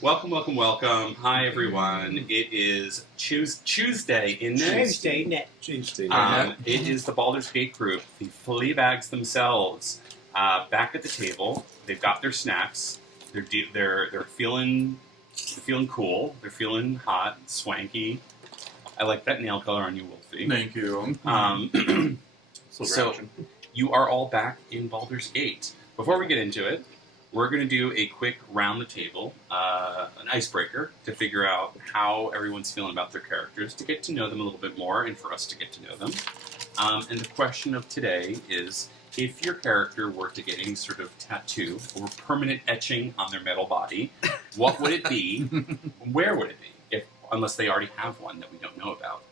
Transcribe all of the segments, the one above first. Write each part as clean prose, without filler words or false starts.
Welcome, welcome, welcome. Hi, everyone. It is Tuesday in next. Tuesday. It is the Baldur's Gate group, the Fleabags themselves, back at the table. They've got their snacks. They're feeling cool. They're feeling hot, swanky. I like that nail color on you, Wolfie. Thank you. So you are all back in Baldur's Gate. Before we get into it, we're going to do a quick round the table, an icebreaker, to figure out how everyone's feeling about their characters, to get to know them a little bit more, and for us to get to know them. And the question of today is, if your character were to get any sort of tattoo or permanent etching on their metal body, what would it be? Where would it be? Unless they already have one that we don't know about.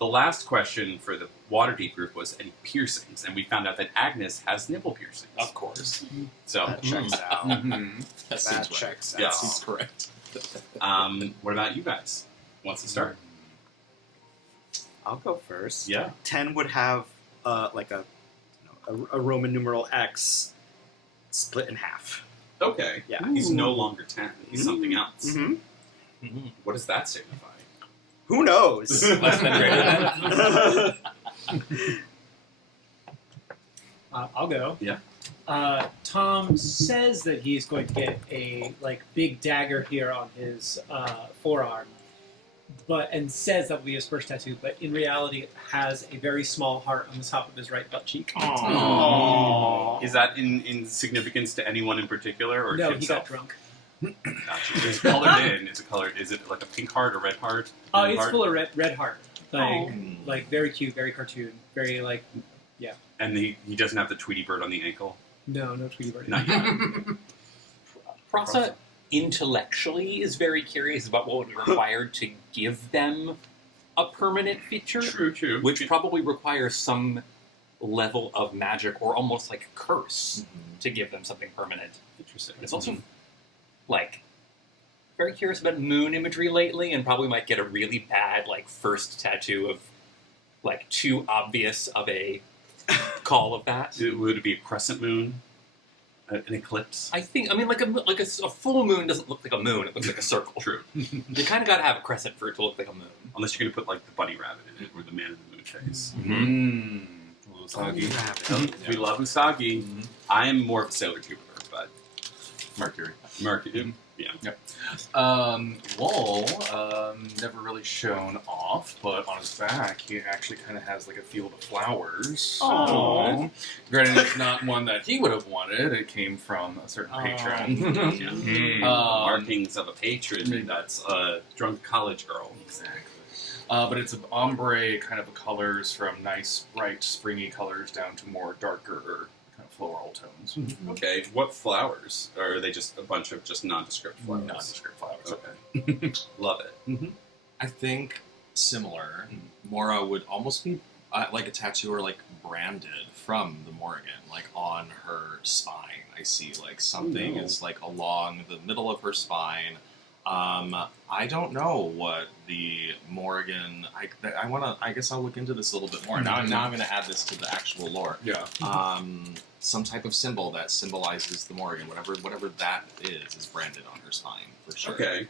The last question for the Waterdeep group was any piercings, and we found out that Agnes has nipple piercings. Of course. So That checks out. That checks out. Yeah. Seems correct. what about you guys? Who wants to start? I'll go first. Yeah. 10 would have like a Roman numeral X split in half. Okay. Yeah. He's no longer 10. He's something else. Mm-hmm. What does that signify? Who knows? Less than greater than. I'll go. Yeah. Tom says that he's going to get a big dagger here on his forearm, and says that will be his first tattoo. But in reality, it has a very small heart on the top of his right butt cheek. Aww. Is that in significance to anyone in particular, or No, to he himself? got drunk. Gotcha. It's colored in. It's colored. Is it like a pink heart or red heart? Oh, Blue it's heart? full of red heart. Like very cute, very cartoon, very And he doesn't have the Tweety bird on the ankle. no Tweety bird. Not yet. Prasa intellectually is very curious about what would be required to give them a permanent feature, True. which probably requires some level of magic or almost like a curse to give them something permanent. Interesting. It's also very curious about moon imagery lately, and probably might get a really bad first tattoo of too obvious of a call of that. Would it be a crescent moon? An eclipse? I think a full moon doesn't look like a moon; it looks like a circle. True. You kind of got to have a crescent for it to look like a moon. Unless you're going to put the bunny rabbit in it, or the man in the moon face. Usagi. We love Usagi. I am more of a Sailor Jupiter, but Mercury. Yeah. Yep. Wall, never really shown off, but on his back, he actually kind of has a field of flowers. Aww. Granted, it's not one that he would have wanted. It came from a certain patron. Markings of a patron that's a drunk college girl. Exactly. But it's an ombre kind of colors, from nice, bright, springy colors down to more darker kind of floral tones. Okay, what flowers? Or are they just a bunch of just nondescript flowers? Nondescript flowers. Okay. Love it. I think similar. Mora would almost be like a tattoo or branded from the Morrigan, on her spine. I see something is along the middle of her spine. I don't know what the Morrigan. I guess I'll look into this a little bit more. Now I'm going to add this to the actual lore. Yeah. Some type of symbol that symbolizes the Morrigan, whatever that is branded on her spine for sure. Okay.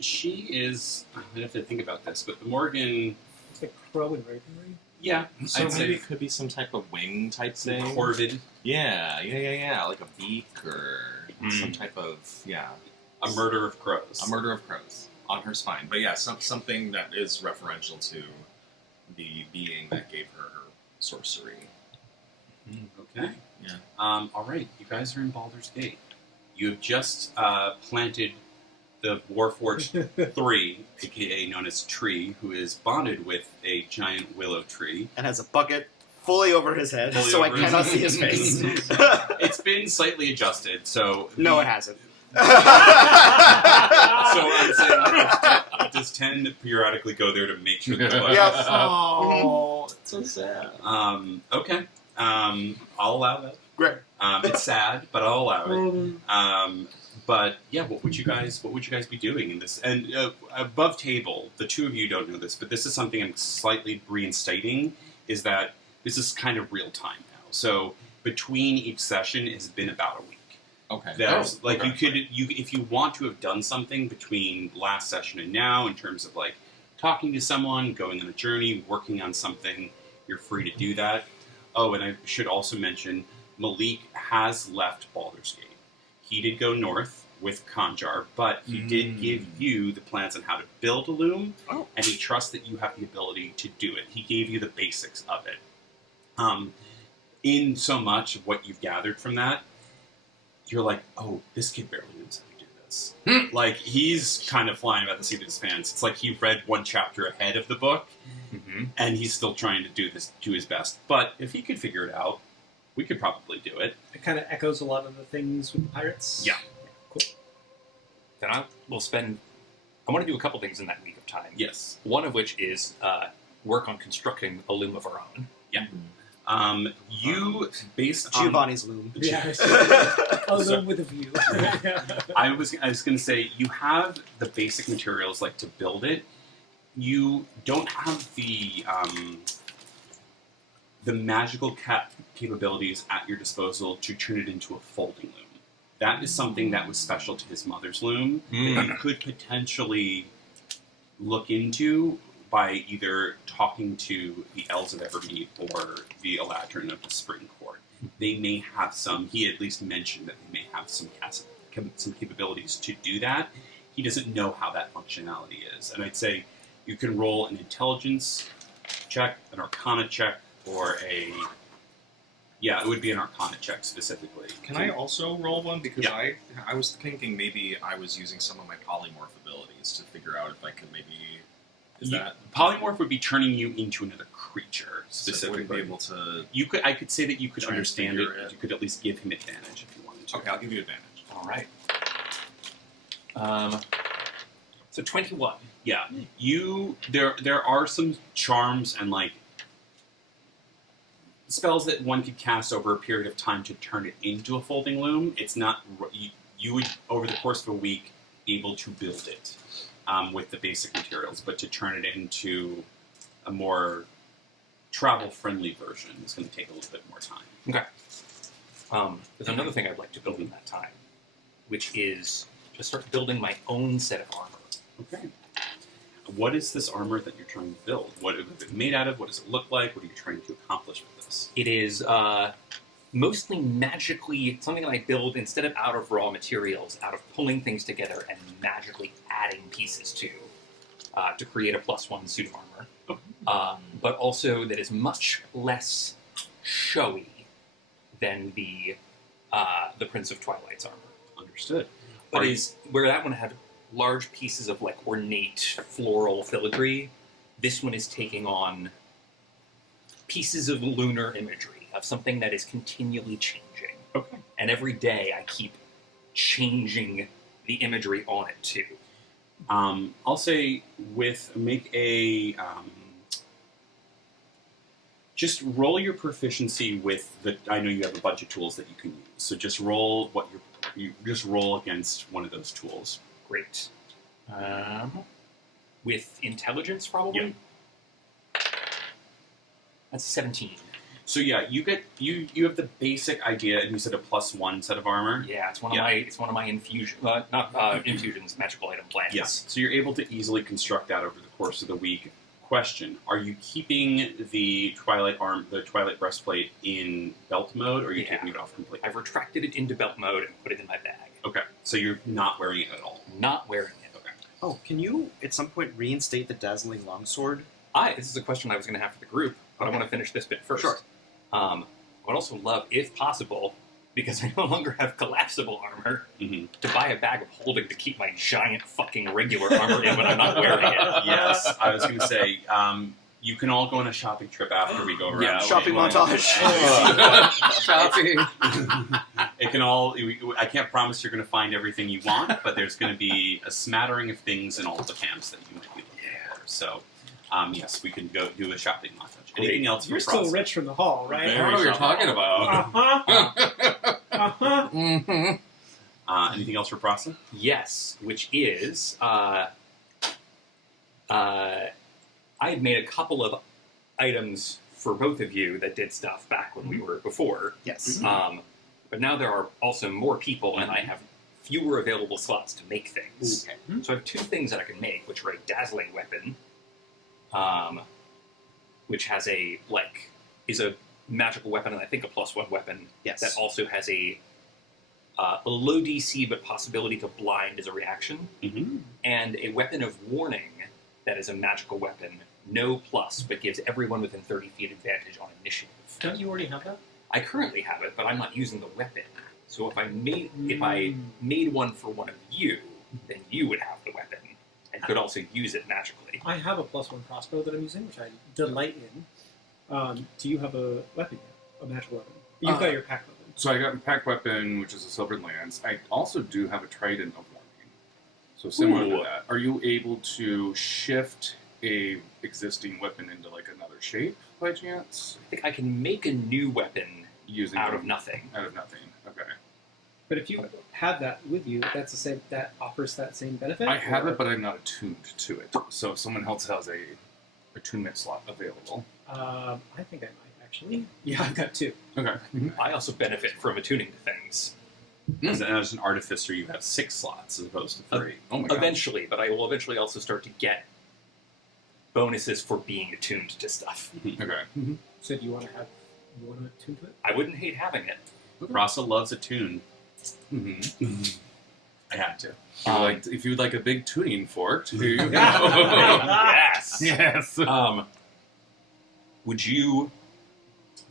She is. I have to think about this, but the Morgan. It's like crow and ravenry. Yeah, So I'd say maybe it could be some type of wing type thing. corvid, Yeah, like a beak or some type of a murder of crows. a murder of crows on her spine. But yeah, something that is referential to the being that gave her her sorcery. Okay. Yeah. All right, you guys are in Baldur's Gate. You have just planted the Warforged 3, aka known as Tree, who is bonded with a giant willow tree. And has a bucket fully over his head, Fully so I over his cannot head. see his face. It's been slightly adjusted, so... No, it hasn't. So I'm saying, does 10 periodically go there to make sure that the bucket Yep. is up? Oh, it's so sad. Okay. I'll allow that. Great. It's sad, but I'll allow it. But yeah, what would you guys be doing in this? And above table, the two of you don't know this, but this is something I'm slightly reinstating. Is that this is kind of real time now? So between each session has been about a week. Okay. There's okay. you if you want to have done something between last session and now in terms of like talking to someone, going on a journey, working on something, you're free to do that. Oh, and I should also mention Malik has left Baldur's Gate. He did go north with Conjar, but he did give you the plans on how to build a loom, and he trusts that you have the ability to do it. He gave you the basics of it. In so much of what you've gathered from that, you're like, oh, this kid barely knows how to do this. Like, he's kind of flying by the seat of his pants. It's like he read one chapter ahead of the book, and he's still trying to do his best. But if he could figure it out, we could probably do it. It kind of echoes a lot of the things with the pirates. Yeah. Cool. Then I want to do a couple things in that week of time. Yes. One of which is work on constructing a loom of our own. Yeah. You, based on... Giovanni's loom. Yeah. A loom with a view. I was going to say, you have the basic materials like to build it. You don't have the magical capabilities at your disposal to turn it into a folding loom. That is something that was special to his mother's loom that you could potentially look into by either talking to the Elves of Evermead or the Eladrin of the Spring Court. They may have some, he at least mentioned that they may have some capabilities to do that. He doesn't know how that functionality is. And I'd say you can roll an intelligence check, an arcana check, or it would be an arcana check specifically. Can I also roll one? Because Yeah. I was thinking maybe I was using some of my polymorph abilities to figure out if I could maybe... Polymorph would be turning you into another creature, So specifically. would be able to... I could say that you could Try and understand it. figure it. You could at least give him advantage if you wanted to. Okay, I'll give you advantage. All right. So 21. Yeah, there are some charms and like spells that one could cast over a period of time to turn it into a folding loom. It's not you would over the course of a week be able to build it with the basic materials, but to turn it into a more travel-friendly version is going to take a little bit more time. Okay. There's another thing I'd like to build in that time, which is to start building my own set of armor. Okay. What is this armor that you're trying to build? What is it made out of? What does it look like? What are you trying to accomplish with this? It is mostly magically something that I build instead of out of raw materials, out of pulling things together and magically adding pieces to create a +1 suit of armor. But also that is much less showy than the Prince of Twilight's armor. Understood. But where that one had large pieces of like ornate floral filigree, this one is taking on pieces of lunar imagery, of something that is continually changing. Okay. And every day I keep changing the imagery on it too. I'll say just roll your proficiency with the. I know you have a bunch of tools that you can use, so just roll you just roll against one of those tools. Great. With intelligence, probably. Yeah. That's 17. So yeah, you have the basic idea, and you said a +1 set of armor. Yeah, it's one of my infusion, not infusions, magical item plans. Yeah. So you're able to easily construct that over the course of the week. Question: are you keeping the Twilight breastplate in belt mode, or are you taking it off completely? I've retracted it into belt mode and put it in my bag. Okay, so you're not wearing it at all. Not wearing it. Okay. Oh, can you at some point reinstate the dazzling longsword? This is a question I was going to have for the group, but I want to finish this bit first. Sure. I would also love, if possible, because I no longer have collapsible armor, to buy a bag of holding to keep my giant fucking regular armor in when I'm not wearing it. Yes, I was going to say, you can all go on a shopping trip after we go around. Yeah, shopping montage. Shopping. It can all. I can't promise you're going to find everything you want, but there's going to be a smattering of things in all the camps that you might be looking for. So, yes, we can go do a shopping montage. Anything else? You're for still process? rich from the hall, right? I don't know what you're talking about. Uh-huh. Anything else for process? Yes, which is, I had made a couple of items for both of you that did stuff back when we were before. Yes. But But now there are also more people, and I have fewer available slots to make things. Okay. So I have two things that I can make, which are a dazzling weapon, which has is a magical weapon, and I think a +1 weapon. Yes. That also has a low DC but possibility to blind as a reaction, Mm-hmm. and a weapon of warning that is a magical weapon, no plus, but gives everyone within 30 feet advantage on initiative. Don't you already have that? I currently have it, but I'm not using the weapon. So if I made one for one of you, then you would have the weapon and could also use it magically. I have a +1 crossbow that I'm using, which I delight in. Do you have a weapon yet? A magical weapon? You've got your pack weapon. So I got a pack weapon, which is a silver lance. I also do have a trident of warning. So similar to Ooh. that. Are you able to shift a existing weapon into like another shape by chance? I think I can make a new weapon Using out of nothing. Out of nothing. Okay. But if you have that with you, that's the same. That offers that same benefit. I have or- it, but I'm not attuned to it. So if someone else has a attunement slot available. I think I might actually. Yeah, I've got 2. Okay. I also benefit from attuning to things. As an artificer, you have 6 slots as opposed to 3. Oh my god. Eventually, but I will eventually also start to get bonuses for being attuned to stuff. Okay. So do you want to attune to it? I wouldn't hate having it. Rasa loves a tune. Mm-hmm. I had to. If you'd like a big tuning fork, here you go. Yes. Yes. Would you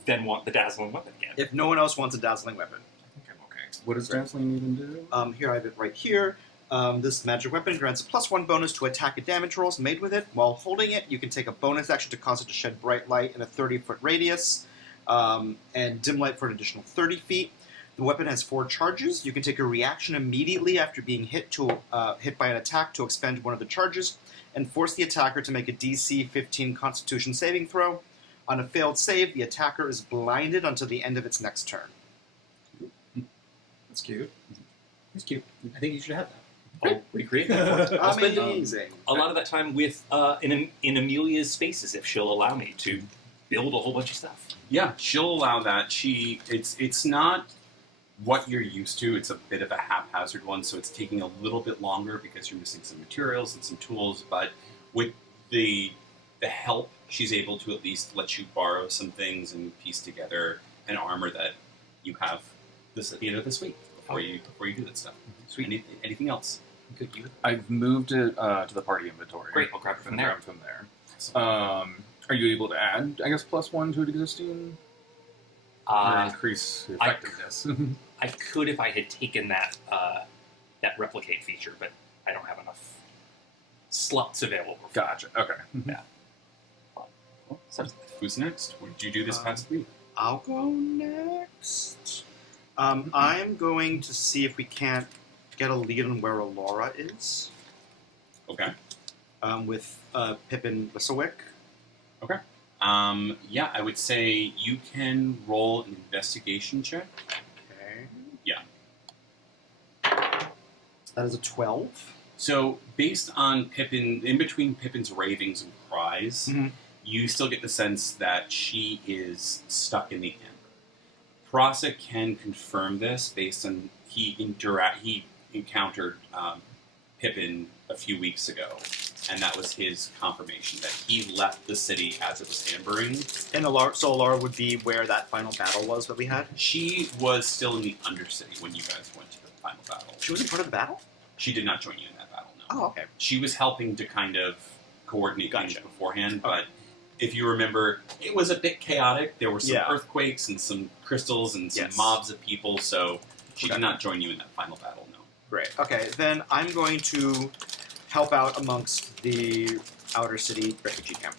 then want the dazzling weapon again? If no one else wants a dazzling weapon. I think I'm okay. What does dazzling even do? Here I have it right here. This magic weapon grants a +1 bonus to attack and damage rolls made with it. While holding it, you can take a bonus action to cause it to shed bright light in a 30-foot radius, and dim light for an additional 30 feet. The weapon has 4 charges. You can take a reaction immediately after being hit by an attack to expend one of the charges, and force the attacker to make a DC 15 Constitution saving throw. On a failed save, the attacker is blinded until the end of its next turn. That's cute. It's cute. I think you should have that. I'll recreate that for you. I'll spend Amazing. a lot of that time with in Amelia's spaces if she'll allow me to build a whole bunch of stuff. Yeah, she'll allow that. It's not what you're used to. It's a bit of a haphazard one, so it's taking a little bit longer because you're missing some materials and some tools. But with the help, she's able to at least let you borrow some things and piece together an armor that you have this at the end of this week before you do that stuff. Sweet. Anything else? Could you? I've moved it to the party inventory. Great, I'll grab it from there. Grab from there. Are you able to add, I guess, +1 to an existing? Or increase the effectiveness? I could if I had taken that that replicate feature, but I don't have enough slots available. Gotcha. Okay. Who's next? What did you do this past week? I'll go next. I'm going to see if we can't get a lead on where Alora is. Okay. With Pippin Whistlewick. Okay. Yeah, I would say you can roll an investigation check. Okay. Yeah. That is a 12. So, based on Pippin, in between Pippin's ravings and cries, you still get the sense that she is stuck in the amber. Prasa can confirm this based on he encountered Pippin a few weeks ago, and that was his confirmation that he left the city as it was ambering. And Alora would be where that final battle was that we had? She was still in the Undercity when you guys went to the final battle. She wasn't part of the battle? She did not join you in that battle, no. Oh, okay. She was helping to kind of coordinate things Gotcha. beforehand, but if you remember, it was a bit chaotic. There were some Yeah. earthquakes and some crystals and some Yes. mobs of people, so she Okay. did not join you in that final battle, no. Great. Okay, then I'm going to help out amongst the outer city refugee camp.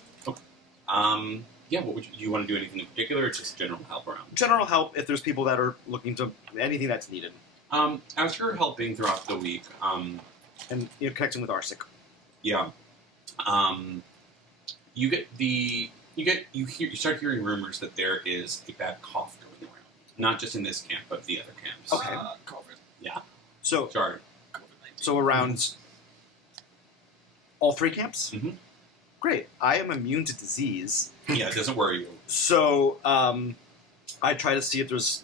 Yeah, what would you want to do anything in particular, or just general help around? General help if there's people that are looking to anything that's needed. As you're helping throughout the week, And connecting with Arsik. yeah, you start hearing rumors that there is a bad cough going around, not just in this camp, but the other camps. Okay. COVID. Yeah. So Sorry. COVID-19. around all 3 camps? Mhm. Great. I am immune to disease. Yeah, it doesn't worry you. So I try to see if there's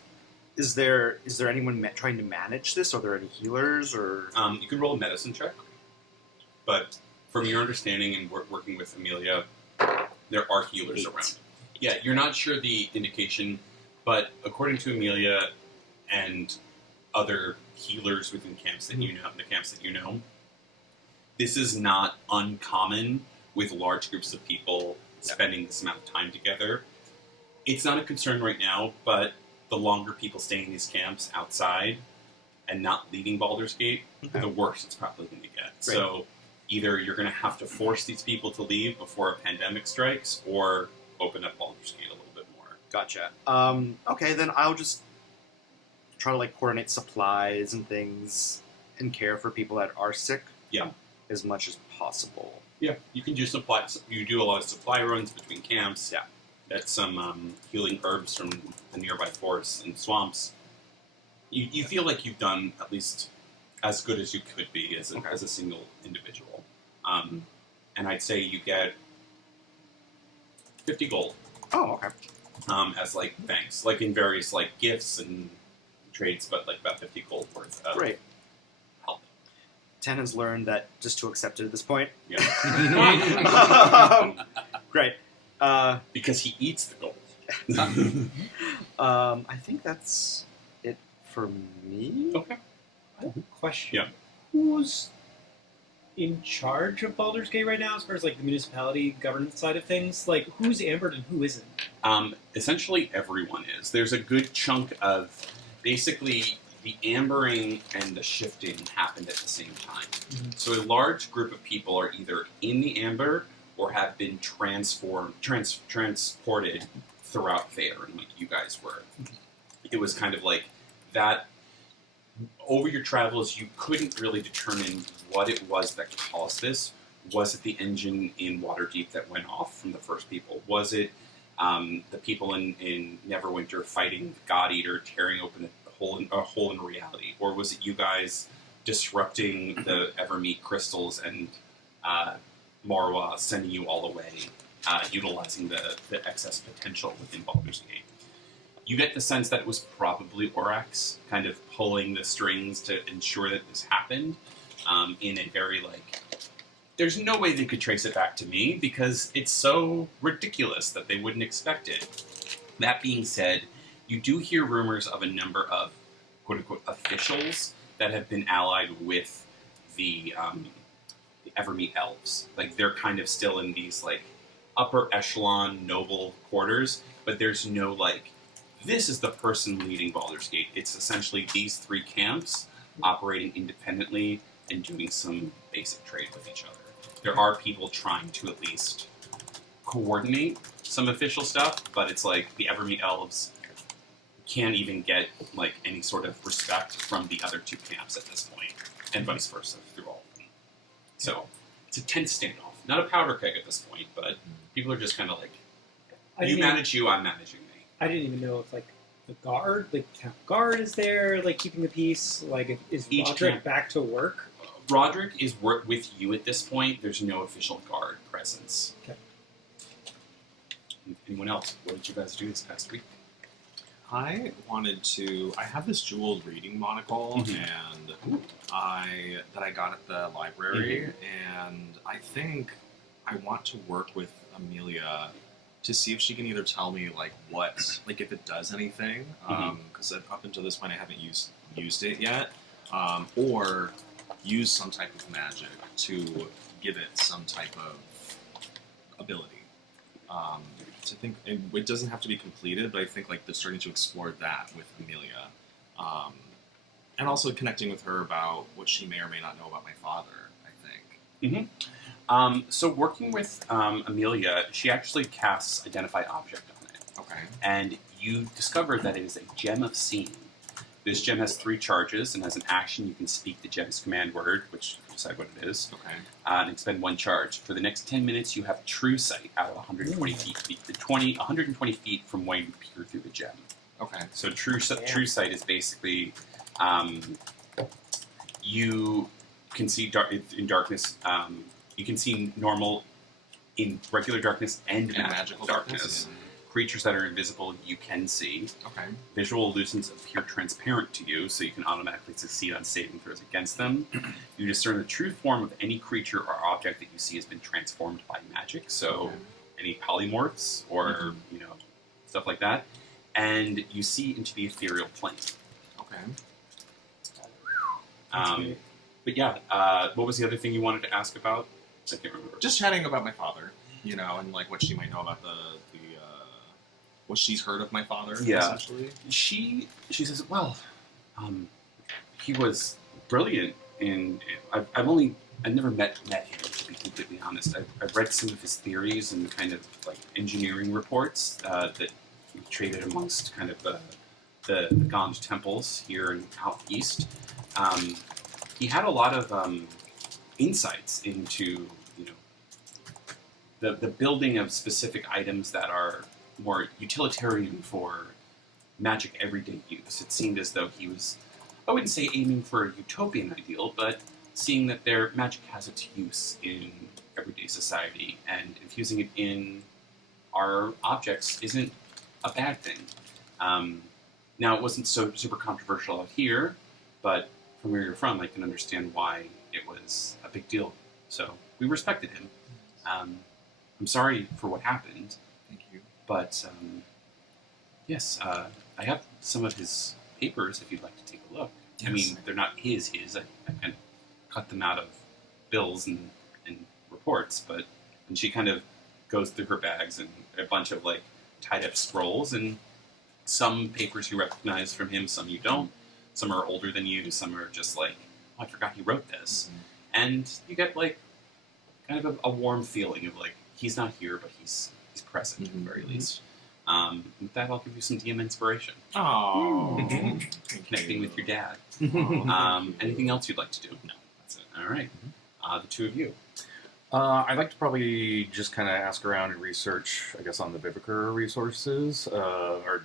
Is there anyone trying to manage this? Are there any healers or? You can roll a medicine check, but from your understanding and working with Amelia, there are healers 8. around. Yeah, you're not sure the indication, but according to Amelia and other healers within camps that you know, the camps that you know, this is not uncommon with large groups of people spending this amount of time together. It's not a concern right now, but the longer people stay in these camps outside and not leaving Baldur's Gate, the worse it's probably going to get. Great. So either you're going to have to force these people to leave before a pandemic strikes, or open up Baldur's Gate a little bit more. Gotcha. Okay, then I'll just try to like coordinate supplies and things and care for people that are sick. Yeah. As much as possible. Yeah, you can do supply. You do a lot of supply runs between camps. Yeah. Get some healing herbs from the nearby forests and swamps. You feel like you've done at least as good as you could be as a single individual. And I'd say you get 50 gold. Oh, okay. As like thanks, like in various like gifts and trades, but like about 50 gold worth of Great. help. 10 has learned that just to accept it at this point. Yeah. Great. Because he eats the gold. I think that's it for me. Okay. I have a question. Yeah. Who's in charge of Baldur's Gate right now, as far as like the municipality governance side of things? Like, who's ambered and who isn't? Essentially, everyone is. There's a good chunk of basically the ambering and the shifting happened at the same time. Mhm. So a large group of people are either in the amber or have been transported throughout Faerun, like you guys were. It was kind of like that. Over your travels, you couldn't really determine what it was that caused this. Was it the engine in Waterdeep that went off from the first people? Was it the people in Neverwinter fighting the God Eater, tearing open a hole in reality? Or was it you guys disrupting the Evermeet crystals and Marwa sending you all the way, utilizing the excess potential within Baldur's Gate? You get the sense that it was probably Orax kind of pulling the strings to ensure that this happened in a very, like, there's no way they could trace it back to me because it's so ridiculous that they wouldn't expect it. That being said, you do hear rumors of a number of quote-unquote officials that have been allied with the Evermeet elves. Like, they're kind of still in these, like, upper echelon noble quarters, but there's no, like, this is the person leading Baldur's Gate. It's essentially these three camps operating independently and doing some basic trade with each other. There are people trying to at least coordinate some official stuff, but it's like the Evermeet elves can't even get like any sort of respect from the other two camps at this point, and vice versa through all of them. So it's a tense standoff. Not a powder keg at this point, but people are just kind of like, you manage you, I'm managing me. I didn't even know if like the guard, like the town guard, is there, like keeping the peace. Like, is Each Roderick camp- back to work? Roderick is with you at this point. There's no official guard presence. Okay. Anyone else? What did you guys do this past week? I have this jeweled reading monocle, Mhm. and I got at the library, and I think I want to work with Amelia to see if she can either tell me like if it does anything, because up until this point I haven't used it yet, or use some type of magic to give it some type of ability. So I think it doesn't have to be completed, but I think like they're starting to explore that with Amelia, and also connecting with her about what she may or may not know about my father. I think. So working with Amelia, she actually casts Identify Object on it. Okay. And you discover that it is a Gem of Seeing. This gem has 3 charges, and as an action you can speak the gem's command word, which you decide what it is, Okay. and expend 1 charge. For the next 10 minutes you have True Sight out of 120 120 feet from when you peer through the gem. Okay. So True Sight is basically you can see in darkness. You can see normal in regular darkness and magical darkness. creatures that are invisible you can see. Okay. Visual illusions appear transparent to you, so you can automatically succeed on saving throws against them. You discern the true form of any creature or object that you see has been transformed by magic, so any polymorphs or stuff like that. And you see into the ethereal plane. Okay. But yeah, what was the other thing you wanted to ask about? I can't remember. Just chatting about my father, and like what she might know about the what she's heard of my father. Yeah. Essentially. She says, well, he was brilliant I've never met him, to be completely honest. I've read some of his theories and kind of like engineering reports that he traded amongst kind of the Gond temples here and out east. He had a lot of insights into the building of specific items that are more utilitarian for magic everyday use. It seemed as though he was, I wouldn't say aiming for a utopian ideal, but seeing that their magic has its use in everyday society, and infusing it in our objects isn't a bad thing. Now, it wasn't so super controversial out here, but from where you're from, I can understand why it was a big deal. So we respected him. I'm sorry for what happened. Thank you. But, yes, I have some of his papers if you'd like to take a look. Yes. I mean, they're not his. I kind of cut them out of bills and reports, and she kind of goes through her bags and a bunch of, like, tied-up scrolls, and some papers you recognize from him, some you don't. Some are older than you, some are just like, oh, I forgot he wrote this. Mm-hmm. And you get, like, kind of a warm feeling of, like, he's not here, but he's present, at the very least. With that, I'll give you some DM inspiration. Oh, Connecting with your dad. Anything else you'd like to do? No, that's it. All right. The two of you. I'd like to probably just kind of ask around and research, I guess, on the Viviker resources, or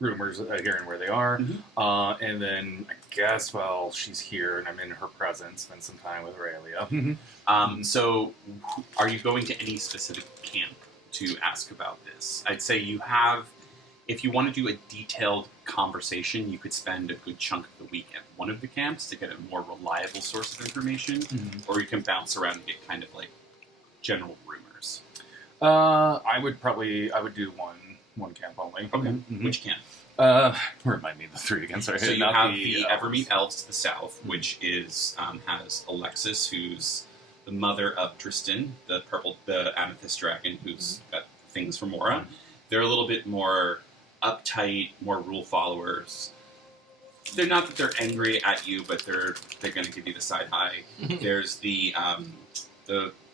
rumors here and where they are. Mm-hmm. And then, I guess, while she's here and I'm in her presence, spend some time with Aurelia. So, are you going to any specific camp to ask about this? I'd say you have, if you want to do a detailed conversation, you could spend a good chunk of the week at one of the camps to get a more reliable source of information, or you can bounce around and get kind of like general rumors. I would do one camp only. Okay. Mm-hmm. Which camp? Remind me of the three again. Sorry. So you have the Evermeet Elves to the south, which is has Alexis, who's the mother of Tristan, the amethyst dragon, who's got things for Mora. They're a little bit more uptight, more rule followers. They're not that they're angry at you, but they're going to give you the side eye. There's the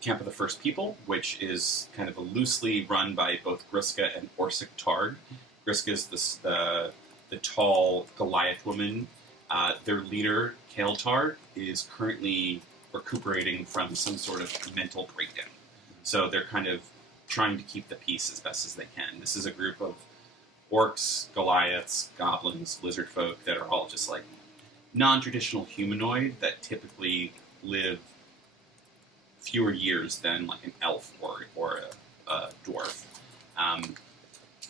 Camp of the First People, which is kind of loosely run by both Griska and Orsic Targ. Griska is the tall Goliath woman. Their leader, Kale Targ, is currently recuperating from some sort of mental breakdown. So they're kind of trying to keep the peace as best as they can. This is a group of orcs, Goliaths, goblins, lizard folk that are all just like non-traditional humanoid that typically live fewer years than like an elf or a dwarf.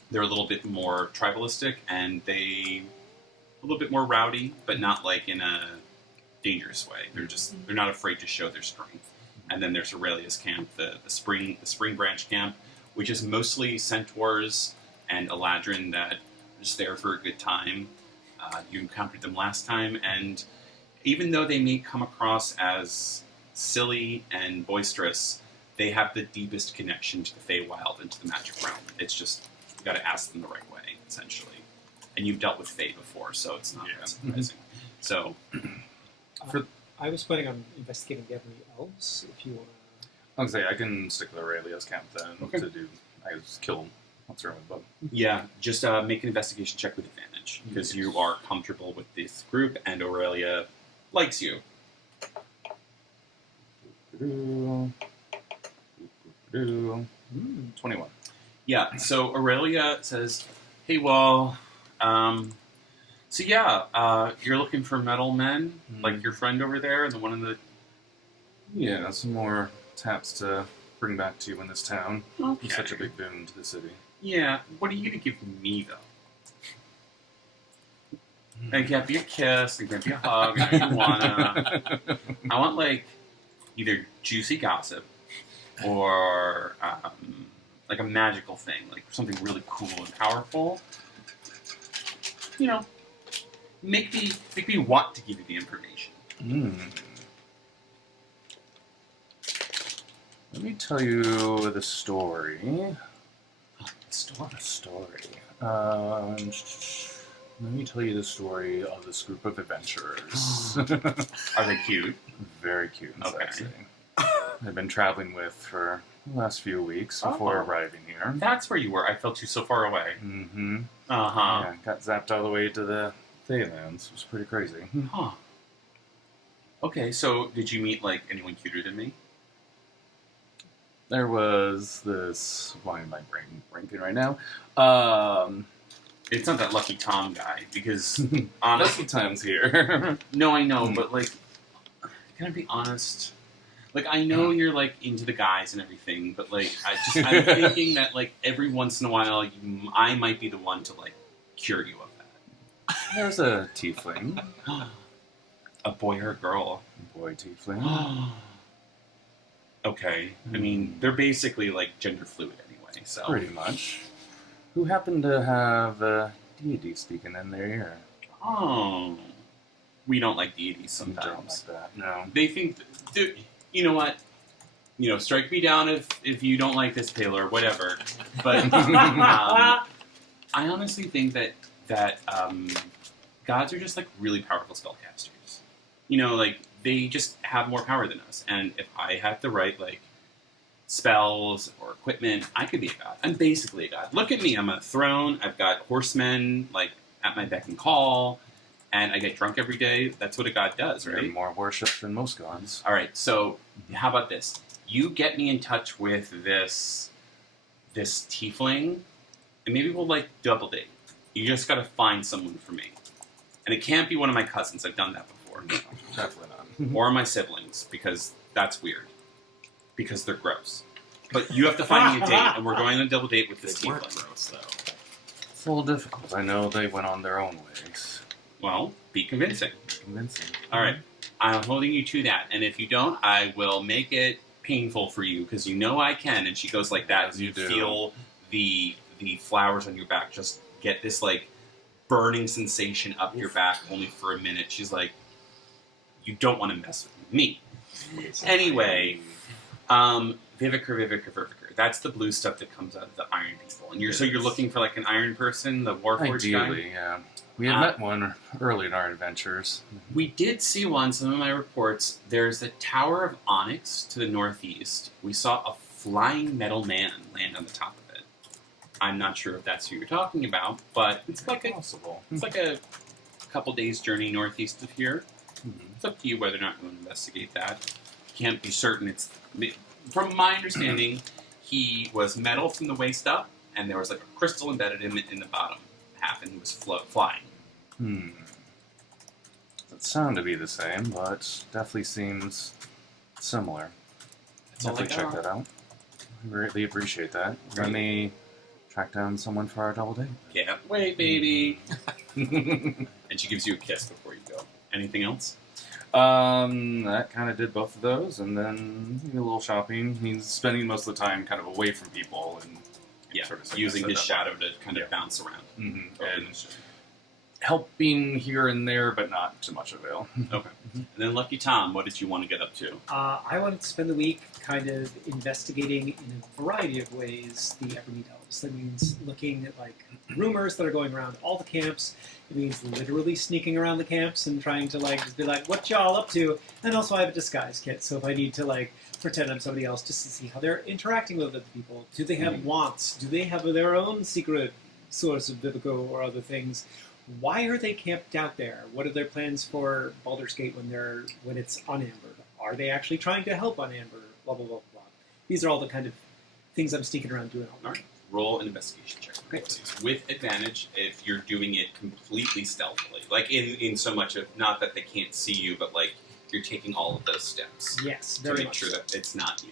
They're a little bit more tribalistic, and they're a little bit more rowdy, but not like in a dangerous way. They're not afraid to show their strength. And then there's Aurelia's camp, the Spring Branch camp, which is mostly centaurs and Eladrin that are just there for a good time. You encountered them last time, and even though they may come across as silly and boisterous, they have the deepest connection to the Feywild and to the magic realm. It's just, you got to ask them the right way, essentially. And you've dealt with Fey before, so it's not that surprising. So, I was planning on investigating the Evermeet Elves, if you want to... I'll say I can stick with Aurelia's camp then to do. I just kill what's wrong with Bub. Yeah, just make an investigation check with advantage, because you are comfortable with this group, and Aurelia likes you. 21. Yeah, so Aurelia says, hey, well, so yeah, you're looking for metal men, like your friend over there, and the one in the... Yeah, some more taps to bring back to you in this town. Okay. Such a big boon to the city. Yeah, what are you going to give me, though? It can't be a kiss, it can't be a hug, I don't wanna. I want, like, either juicy gossip or, like a magical thing, like something really cool and powerful. You know, make me want to give you the information. Let me tell you the story. Let me tell you the story of this group of adventurers. Are they cute? Very cute and Okay. sexy. I've been traveling with for the last few weeks before arriving here. That's where you were. I felt you so far away. Mm-hmm. Uh-huh. Yeah, got zapped all the way to the Thaylands. It was pretty crazy. Huh. Okay, so did you meet, like, anyone cuter than me? There was this... Why am I ranking right now? It's not that Lucky Tom guy, because Lucky honestly, times here. no, I know, but like, can I be honest? Like, I know you're like into the guys and everything, but like, I'm thinking that like every once in a while, I might be the one to like cure you of that. There's a tiefling. A boy or a girl? Boy tiefling. Okay, I mean, they're basically like gender fluid anyway, so. Pretty much. Who happened to have a deity speaking in their ear? Oh. We don't like deities Don't sometimes. like that. No. They think, dude, you know what? You know, strike me down if you don't like this Taylor, whatever. But I honestly think that gods are just like really powerful spellcasters. You know, like they just have more power than us. And if I had the right like spells or equipment, I could be a god. I'm basically a god. Look at me, I'm on a throne. I've got horsemen like at my beck and call. And I get drunk every day. That's what a god does, right? You're more worshipped than most gods. All right. So how about this? You get me in touch with this tiefling, and maybe we'll like double date. You just got to find someone for me, and it can't be one of my cousins. I've done that before, No, definitely not. or my siblings because that's weird. Because they're gross. But you have to find me a date, and we're going on a double date with this They weren't tiefling. gross, though. It's a little difficult. I know they went on their own ways. Well, be convincing. Convincing. All right. I'm holding you to that, and if you don't, I will make it painful for you because you know I can. And she goes like that, As and you you do. feel the flowers on your back just get this like burning sensation up your back only for a minute. She's like, you don't want to mess with me. Anyway, Viviker. That's the blue stuff that comes out of the iron people. And so you're looking for like an iron person, the warforged guy? Ideally, yeah. We had met one early in our adventures. We did see one, some of my reports. There's a Tower of Onyx to the northeast. We saw a flying metal man land on the top of it. I'm not sure if that's who you're talking about, but it's like Possible. a couple days journey northeast of here. Mhm. It's up to you whether or not you want to investigate that. Can't be certain it's... From my understanding, he was metal from the waist up, and there was like a crystal embedded in the bottom half, and he was flying. Doesn't sound to be the same, but definitely seems similar. That's all I Definitely check got. that out. I greatly appreciate that. Let me track down someone for our double date. Can't wait, baby. And she gives you a kiss before you go. Anything else? That kind of did both of those, and then a little shopping. He's spending most of the time kind of away from people and Yeah, sort of using his set shadow to kind of bounce around. and helping here and there, but not to much avail. Okay. And then Lucky Tom, what did you want to get up to? I wanted to spend the week kind of investigating in a variety of ways the Evermeet Elves. That means looking at like rumors that are going around all the camps. It means literally sneaking around the camps and trying to like just be like, "What y'all up to?" And also, I have a disguise kit, so if I need to like pretend I'm somebody else, just to see how they're interacting with other people. Do they have wants? Do they have their own secret source of Vivico or other things? Why are they camped out there? What are their plans for Baldur's Gate when it's unambered? Are they actually trying to help unamber? Blah blah blah blah. These are all the kind of things I'm sneaking around doing all All night. right. Roll an investigation check. Okay. Please. With advantage if you're doing it completely stealthily. Like in so much of, not that they can't see you, but like you're taking all of those steps Yes, to very make much sure so. that it's not you.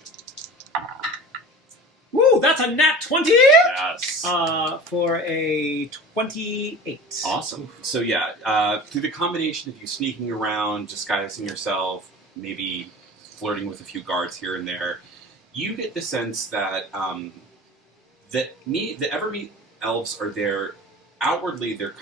Woo! that's a nat 20 Yes. for a 28. Awesome. So yeah, through the combination of you sneaking around, disguising yourself, maybe flirting with a few guards here and there, you get the sense that the Evermeet elves are there. Outwardly, their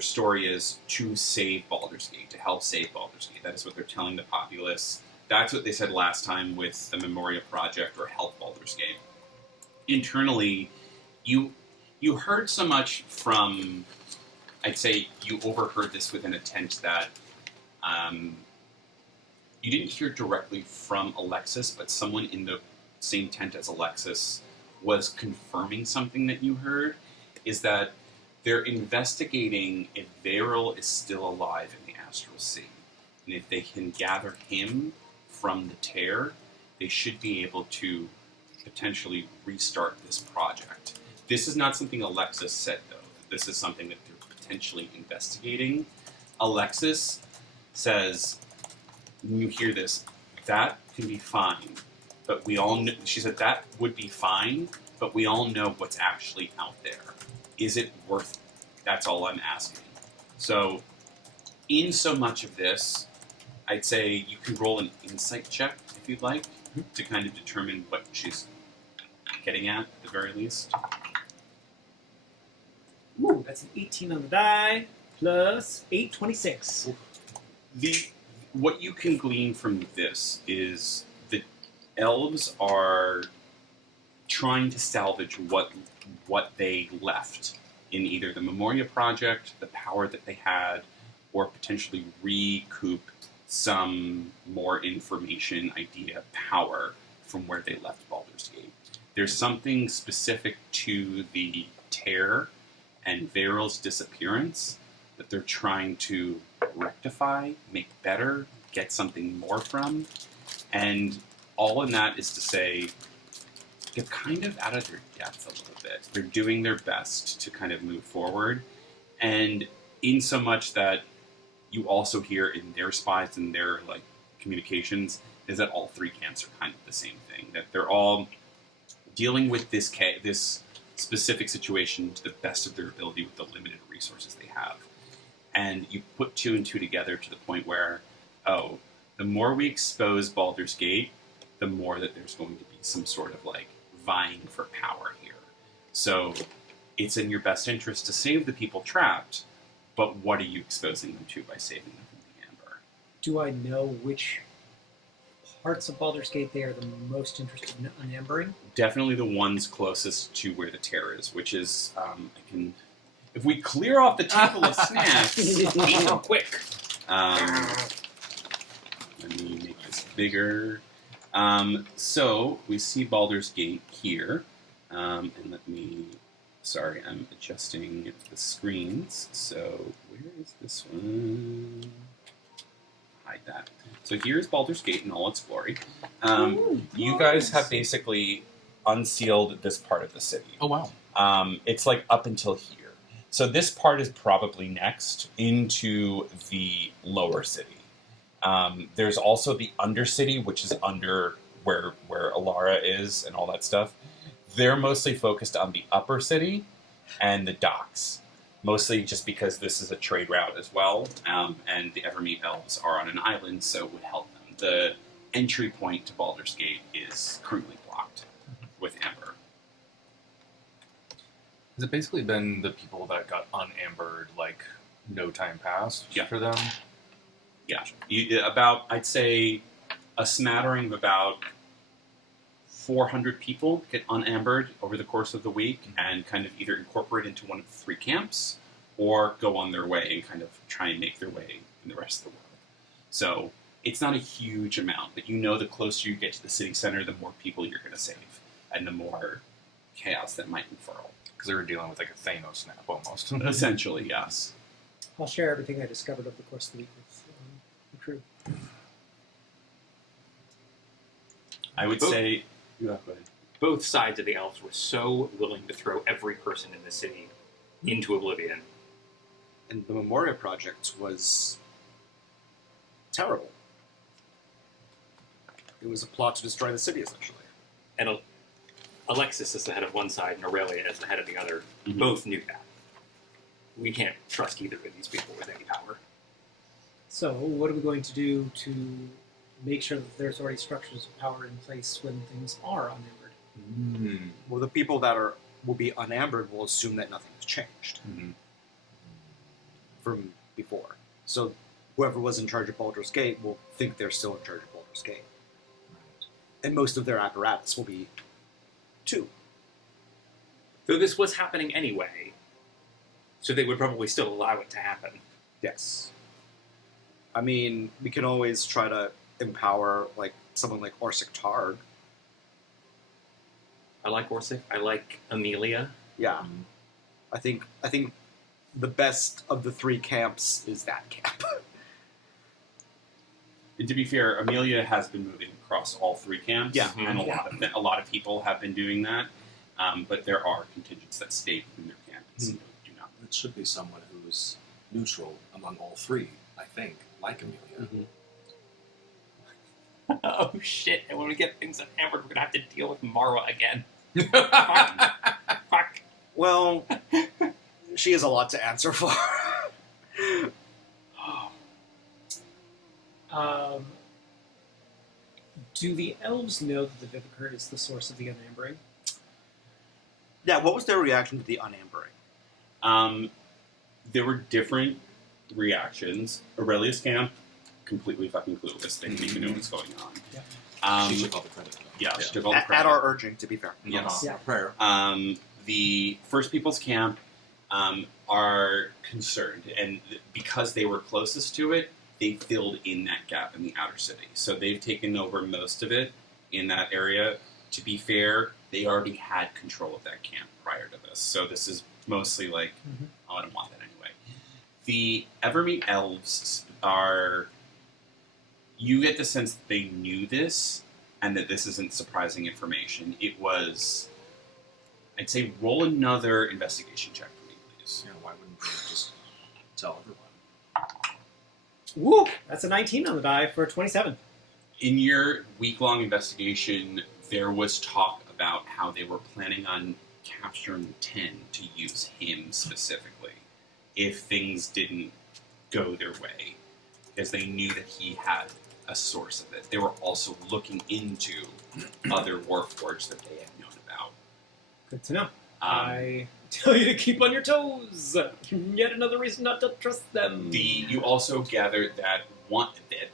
story is to save Baldur's Gate, to help save Baldur's Gate. That is what they're telling the populace. That's what they said last time with the Memoria Project, or Help Baldur's Gate. Internally, you heard so much from, I'd say you overheard this within a tent that you didn't hear directly from Alexis, but someone in the same tent as Alexis was confirming something that you heard, is that they're investigating if Varel is still alive in the Astral Sea. And if they can gather him from the tear, they should be able to potentially restart this project. This is not something Alexis said, though. This is something that they're potentially investigating. Alexis says, when you hear this, that can be fine, but we all know, she said that would be fine, but we all know what's actually out there. Is it worth it? That's all I'm asking. So, in so much of this, I'd say you can roll an insight check, if you'd like, to kind of determine what she's getting at the very least. Ooh, that's an 18 on the die, plus 8, 26. What you can glean from this is the elves are trying to salvage what they left in either the Memoria Project, the power that they had, or potentially recoup some more information, idea, power from where they left Baldur's Gate. There's something specific to the tear and Varel's disappearance that they're trying to rectify, make better, get something more from. And all in that is to say, they're kind of out of their depth a little bit. They're doing their best to kind of move forward. And in so much that you also hear in their spies and their communications is that all three camps are kind of the same thing. That they're all dealing with this specific situation to the best of their ability with the limited resources they have. And you put two and two together to the point where, the more we expose Baldur's Gate, the more that there's going to be some sort of vying for power here. So it's in your best interest to save the people trapped, but what are you exposing them to by saving them from the Amber? Do I know which parts of Baldur's Gate they are the most interested in unambering? Definitely the ones closest to where the tear is, which is, if we clear off the table of snacks, Eat them quick. let me make this bigger. So we see Baldur's Gate here, and sorry, I'm adjusting the screens. So where is this one? Hide that. So here's Baldur's Gate in all its glory. You guys have basically unsealed this part of the city. Oh, wow. It's up until here. So this part is probably next into the lower city. There's also the Undercity, which is under where Alara is and all that stuff. They're mostly focused on the upper city and the docks, mostly just because this is a trade route as well, and the Evermeet elves are on an island, so it would help them. The entry point to Baldur's Gate is currently blocked with amber. Has it basically been the people that got unambered, no time passed for them? Yeah. I'd say, a smattering of about 400 people get unambered over the course of the week and kind of either incorporate into one of the three camps or go on their way and kind of try and make their way in the rest of the world. So it's not a huge amount, but the closer you get to the city center, the more people you're going to save and the more chaos that might unfurl. Because they were dealing with a Thanos snap almost. Essentially, yes. I'll share everything I discovered over the course of the week with the crew. I would say... Yeah, go ahead. Both sides of the elves were so willing to throw every person in the city into oblivion. And the Memoria Project was terrible. It was a plot to destroy the city, essentially. And Alexis is the head of one side and Aurelia is the head of the other. Mhm. Both knew that. We can't trust either of these people with any power. So, what are we going to do to make sure that there's already structures of power in place when things are unnumbered? Well, the people that will be unambered will assume that nothing has changed from before. So whoever was in charge of Baldur's Gate will think they're still in charge of Baldur's Gate. And most of their apparatus will be two. Though this was happening anyway, so they would probably still allow it to happen. Yes. I mean, we can always try to empower like someone like Orsic Targ. I like Orsic. I like Amelia. Yeah. I think the best of the three camps is that camp. And to be fair, Amelia has been moving across all three camps, Yeah. and a lot of people have been doing that. But there are contingents that stay within their camp and do not. It should be someone who's neutral among all three, I think, like Amelia. Oh shit! And when we get things unhammered, we're gonna have to deal with Mara again. Fuck. Well, she has a lot to answer for. Do the elves know that the Viviker is the source of the unambering? Yeah, what was their reaction to the unambering? There were different reactions. Aurelia's camp, completely fucking clueless. They didn't even know what's going on. Yeah. She took all the credit. Yeah, she took all the At credit. our urging, to be fair. Yes. Yeah. Prayer. The First People's Camp are concerned, and because they were closest to it, they filled in that gap in the outer city. So they've taken over most of it in that area. To be fair, they already had control of that camp prior to this. So this is mostly like, oh, I don't want that anyway. The Evermeet elves are... You get the sense that they knew this, and that this isn't surprising information. It was... I'd say roll another investigation check for me, please. Yeah, why wouldn't you just tell everyone? Woo! That's a 19 on the die for 27. In your week-long investigation, there was talk about how they were planning on capturing 10 to use him specifically if things didn't go their way, because they knew that he had a source of it. They were also looking into other warforged that they had known about. Good to know. I tell you to keep on your toes. Yet another reason not to trust them. You also gathered that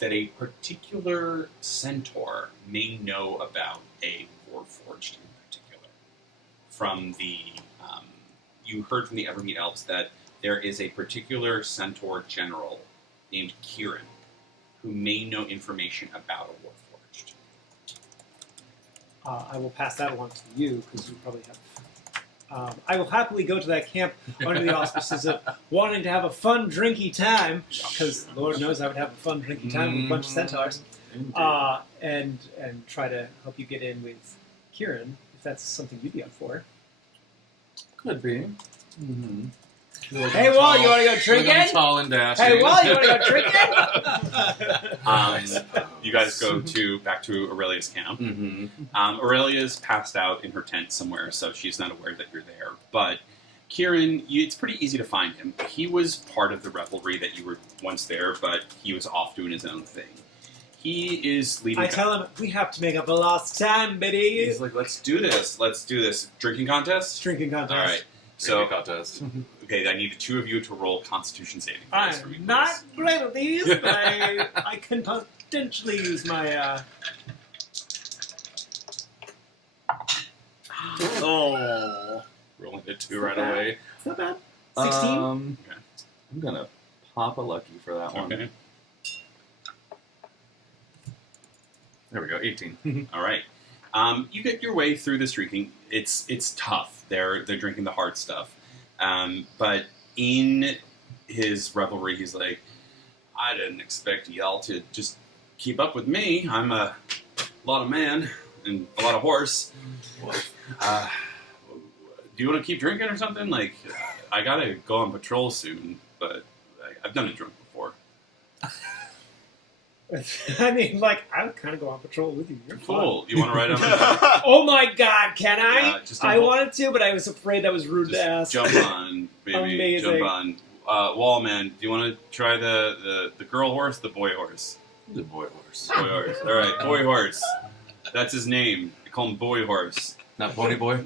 that a particular centaur may know about a warforged in particular. From the you heard from the Evermeet elves that there is a particular centaur general named Kieran who may know information about a warforged. I will pass that along to you because you probably have. I will happily go to that camp under the auspices of wanting to have a fun, drinky time, because Lord knows I would have a fun, drinky time with a bunch of centaurs, and try to help you get in with Kieran, if that's something you'd be up for. Could be. Hey, Wall, you want to go drinking? Tall and dashing. Hey, Wall, you want to go drinking? You guys go back to Aurelia's camp. Aurelia's passed out in her tent somewhere, so she's not aware that you're there. But Kieran, it's pretty easy to find him. He was part of the revelry that you were once there, but he was off doing his own thing. He is leading... I tell him, we have to make up a lost time, baby. He's like, let's do this. Let's do this. Drinking contest? Drinking contest. All right. So, contest. okay, I need the two of you to roll Constitution saving throws for me, I'm please. not great at these, but I can potentially use my... Oh. Rolling a 2 right away. It's not bad. 16? Okay. I'm gonna pop a lucky for that one. Okay. There we go, 18. All right. You get your way through this drinking. It's tough. They're drinking the hard stuff. But in his revelry, he's like, I didn't expect y'all to just keep up with me. I'm a lot of man and a lot of horse. Do you want to keep drinking or something? Like, I gotta go on patrol soon, but I've done it drunk before. I mean, like, I would kind of go on patrol with you. You're fun. Cool. You want to ride on my Oh my god, can I? Yeah, just don't I hold- wanted to, but I was afraid that was rude to ask. Jump on, baby. Amazing. Jump on. Wallman, do you want to try the girl horse, the boy horse? The boy horse. Boy horse. All right, boy horse. That's his name. I call him Boy Horse. Not Pony Boy?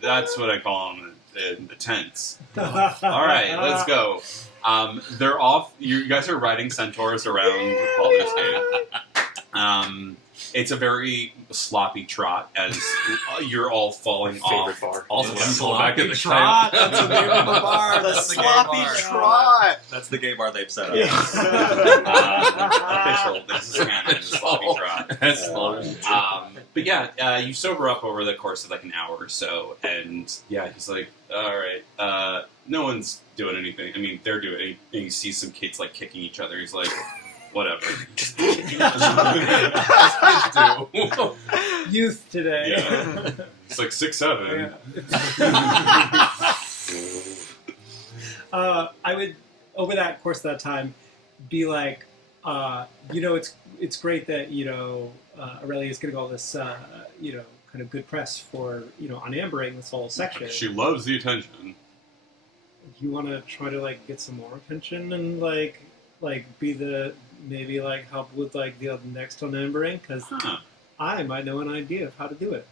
That's what I call him in the tents. All right, let's go. They're off. You guys are riding centaurs around Baldur's Gate. It's a very sloppy trot as you're all falling off. bar. Also, Yeah. pull back in the Trot. trail. That's the name of the bar. The That's the gay sloppy bar. trot. That's the gay bar they've set up. Official. This is canon. The sloppy trot. That's all. But yeah, you sober up over the course of like an hour or so, and yeah, he's like, all right, no one's doing anything. I mean, they're doing. And you see some kids like kicking each other. He's like, whatever. Youth today. Yeah. It's like 6'7". I would, over that course of that time, be like, it's great that Aurelia's getting all this kind of good press for unambering this whole section. She loves the attention. You want to try to like get some more attention and like be the maybe like help with like the next unambering because I might know an idea of how to do it.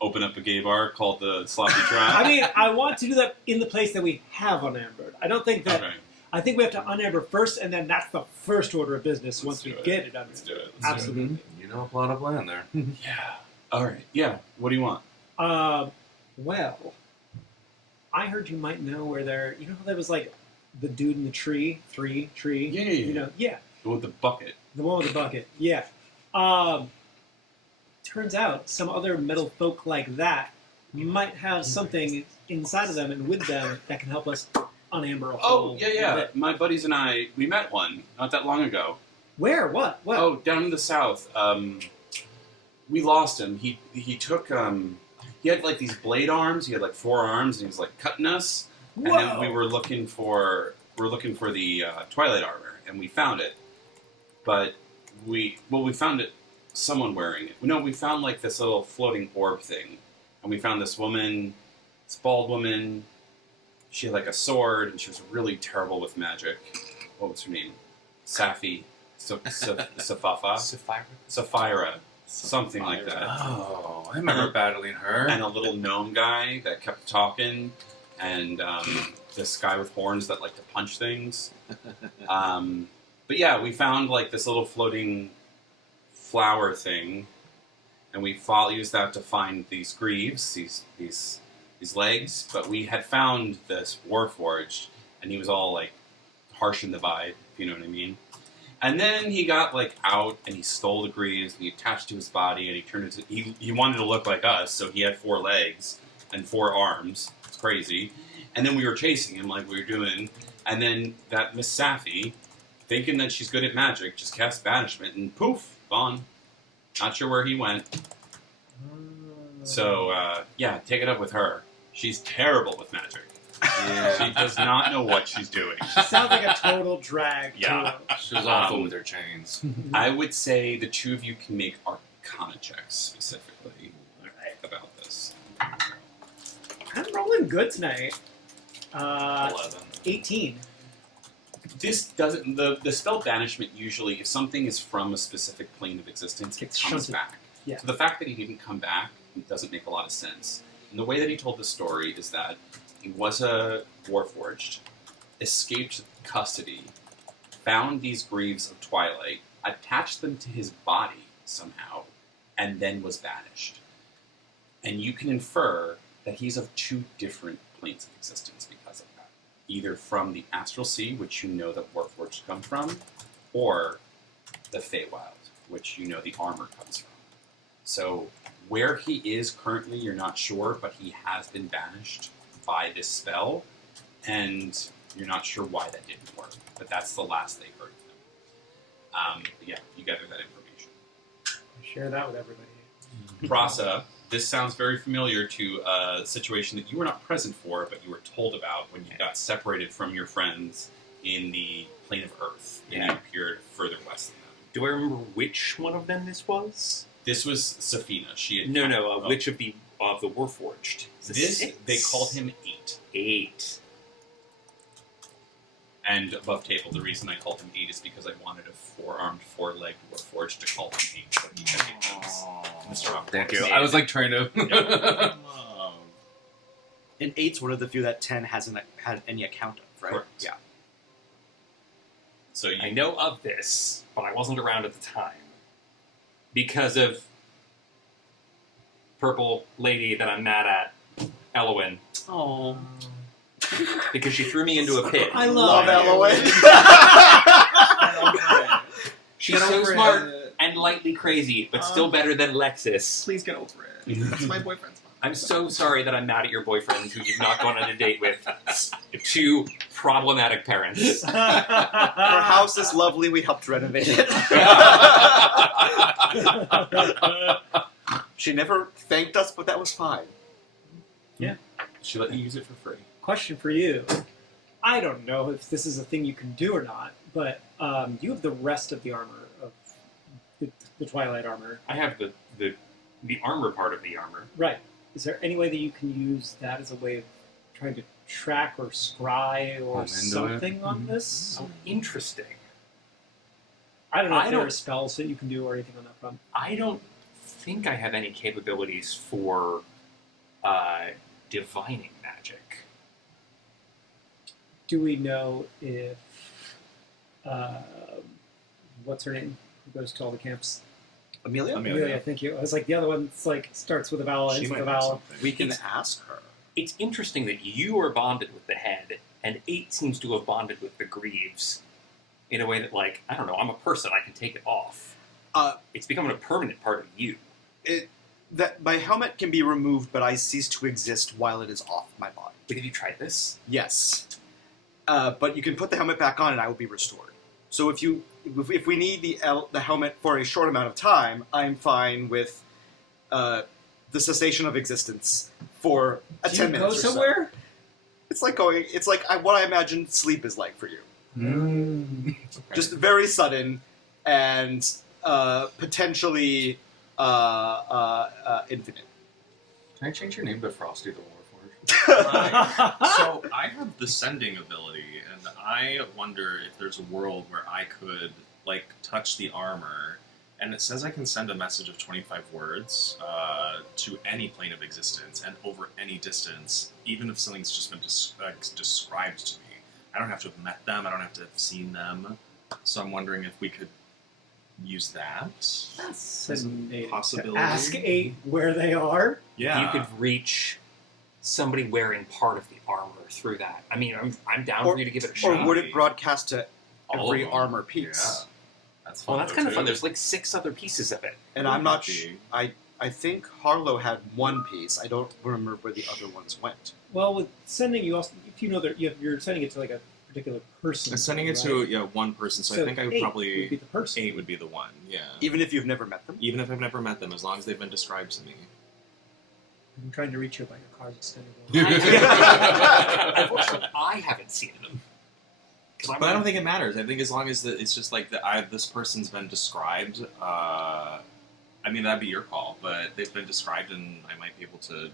Open up a gay bar called the Sloppy Trot. I mean, I want to do that in the place that we have unambered. I don't think that. Okay. I think we have to unamber first, and then that's the first order of business once do we it. get it unambered. Let's do it. Absolutely. You know a plot of land there. Yeah. All right. Yeah. What do you want? Well, I heard you might know where there. You know how there was like the dude in the tree, tree. Yeah. Yeah, With the bucket. the one with the bucket. Yeah. Turns out some other metal folk like that might have something inside of them and with them that can help us unamber a whole. Oh, yeah. bit. My buddies and I, we met one not that long ago. Where? What? Oh, down in the south. We lost him. He took he had like these blade arms. He had like 4 arms, and he was like cutting us. Whoa. And then we were looking for the Twilight armor, and we found it. But we found it. Someone wearing it. No, we found like this little floating orb thing, and we found this woman, this bald woman. She had like a sword, and she was really terrible with magic. What was her name? Safi, Safafa, Sapphira, something like that. Oh, I remember battling her. And a little gnome guy that kept talking, and this guy with horns that liked to punch things. But yeah, we found like this little floating flower thing, and we used that to find these greaves, these legs. But we had found this warforged, and he was all like harsh in the vibe, if you know what I mean. And then he got like out, and he stole the greaves, and he attached to his body, and he turned into he wanted to look like us, so he had 4 legs and 4 arms. It's crazy. And then we were chasing him like we were doing, and then that Miss Safi, thinking that she's good at magic, just cast banishment, and poof, gone. Not sure where he went. So, yeah, take it up with her. She's terrible with magic. Yeah. She does not know what she's doing. She sounds like a total drag. Yeah. She was awful with her chains. I would say the 2 of you can make Arcana checks specifically about this. I'm rolling good tonight. 11. 18. This doesn't. The spell banishment usually, if something is from a specific plane of existence, it It's comes shunted. back. Yeah. So the fact that he didn't come back doesn't make a lot of sense. And the way that he told the story is that he was a warforged, escaped custody, found these greaves of Twilight, attached them to his body somehow, and then was banished. And you can infer that he's of 2 different planes of existence because of that. Either from the Astral Sea, which you know that warforged come from, or the Feywild, which you know the armor comes from. So where he is currently, you're not sure, but he has been banished by this spell, and you're not sure why that didn't work. But that's the last they heard of him. But yeah, you gather that information. Share that with everybody. Prasa, this sounds very familiar to a situation that you were not present for, but you were told about when you got separated from your friends in the plane of Earth, and you appeared further west than them. Do I remember which one of them this was? This was Safina. She had Which of the warforged? Is it This 6? they called him 8. 8. And above table, the reason I called him 8 is because I wanted a 4-armed, 4-legged warforged to call him 8. So he had 8 legs. Mr. Rock. Thank you. I was like trying to. And 8's one of the few that 10 hasn't had any account of, right? Correct. Yeah. So I you know of this, but I wasn't around at the time. Because of purple lady that I'm mad at, Elowen. Oh. Because she threw me into a pit. I love Elowen. She's Get so over smart it. and lightly crazy, but still better than Lexus. Please get over it. That's my boyfriend's mom. I'm so sorry that I'm mad at your boyfriend who you've not gone on a date with. 2 problematic parents. Her house is lovely. We helped renovate it. She never thanked us, but that was fine. she let you use it for free. Question for you. I don't know if this is a thing you can do or not, but you have the rest of the armor of the Twilight armor. I have the armor part of the armor. Right. Is there any way that you can use that as a way of trying to track or scry or Into it. something on this? Oh, interesting. I don't know if I there don't- are spells that you can do or anything on that front. I don't think I have any capabilities for divining magic. Do we know if what's her name? Who goes to all the camps? Amelia? Amelia, thank you. I was like, the other one's like starts with a vowel, She ends with might a have vowel. something. We can ask her. It's interesting that you are bonded with the head, and 8 seems to have bonded with the greaves in a way that, like, I don't know, I'm a person, I can take it off. It's becoming a permanent part of you. That my helmet can be removed, but I cease to exist while it is off my body. Wait, have you tried this? Yes. But you can put the helmet back on, and I will be restored. So if we need the helmet for a short amount of time, I'm fine with the cessation of existence for a Do 10 you go minutes or so. somewhere? It's like what I imagine sleep is like for you. Just very sudden and potentially infinite. Can I change your name to Frosty the Warforged? So I have the sending ability, and I wonder if there's a world where I could like touch the armor, and it says I can send a message of 25 words to any plane of existence and over any distance, even if something's just been described to me. I don't have to have met them. I don't have to have seen them. So I'm wondering if we could use that. Fascinating. Possibility. To ask 8 where they are. Yeah. You could reach somebody wearing part of the armor through that. I mean, I'm down for you to give it a shot. Or would it broadcast to All every of them. armor piece? That's Well, fun. that's kind of fun. There's like 6 other pieces of it. And I'm not. Be. I think Harlow had one piece. I don't remember where the other ones went. Well, with sending, you also, if you know that you're sending it to like a particular person. I'm sending it right? to one person, so I think I would 8 probably would be the person. 8 would be the one. Yeah. Even if you've never met them. Even if I've never met them, as long as they've been described to me. I'm trying to reach you by your car's extended. Unfortunately, I haven't seen them. But I don't think it matters. I think as long as it's just like this person's been described. I mean, that'd be your call, but they've been described, and I might be able to.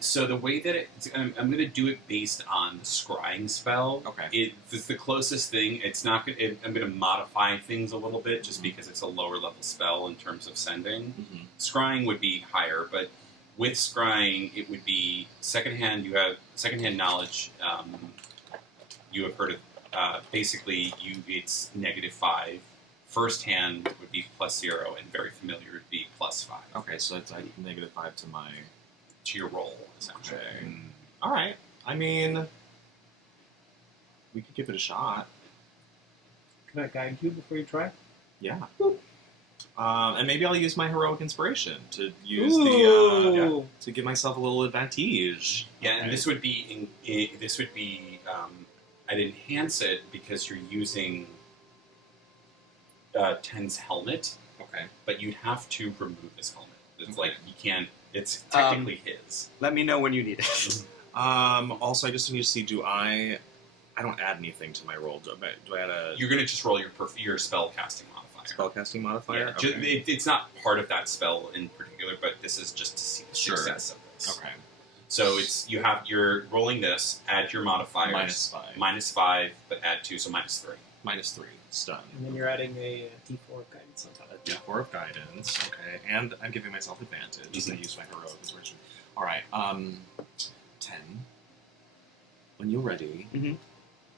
So the way that I'm going to do it based on the scrying spell. Okay. It's the closest thing. It's not. I'm going to modify things a little bit just because it's a lower level spell in terms of sending. Mm-hmm. Scrying would be higher, but with scrying, it would be secondhand. You have secondhand knowledge. You have heard of. Basically, it's -5. Firsthand would be +0, and very familiar would be +5 Okay, so it's like -5 to my. to your roll, essentially. Okay. All right. I mean, we could give it a shot. Can I guide you before you try? Yeah. And maybe I'll use my heroic inspiration to use Ooh. to give myself a little advantage. Yeah, and Okay. this would be I'd enhance it because you're using 10's helmet, Okay. but you'd have to remove his helmet. It's like you can't. It's technically his. Let me know when you need it. Also, I just need to see. Do I don't add anything to my roll. Do I add a? You're gonna just roll your spell casting modifier. Spellcasting modifier? Yeah, Okay. it's not part of that spell in particular, but this is just to see the Sure. success of this. Okay. So you're rolling this, add your modifiers. -5. -5, but add 2, so -3. -3. Stun. And then you're adding a D4 of guidance on top of it. D4 of guidance. Okay. And I'm giving myself advantage as I use my heroic inspiration. Alright. 10. When you're ready, Mhm.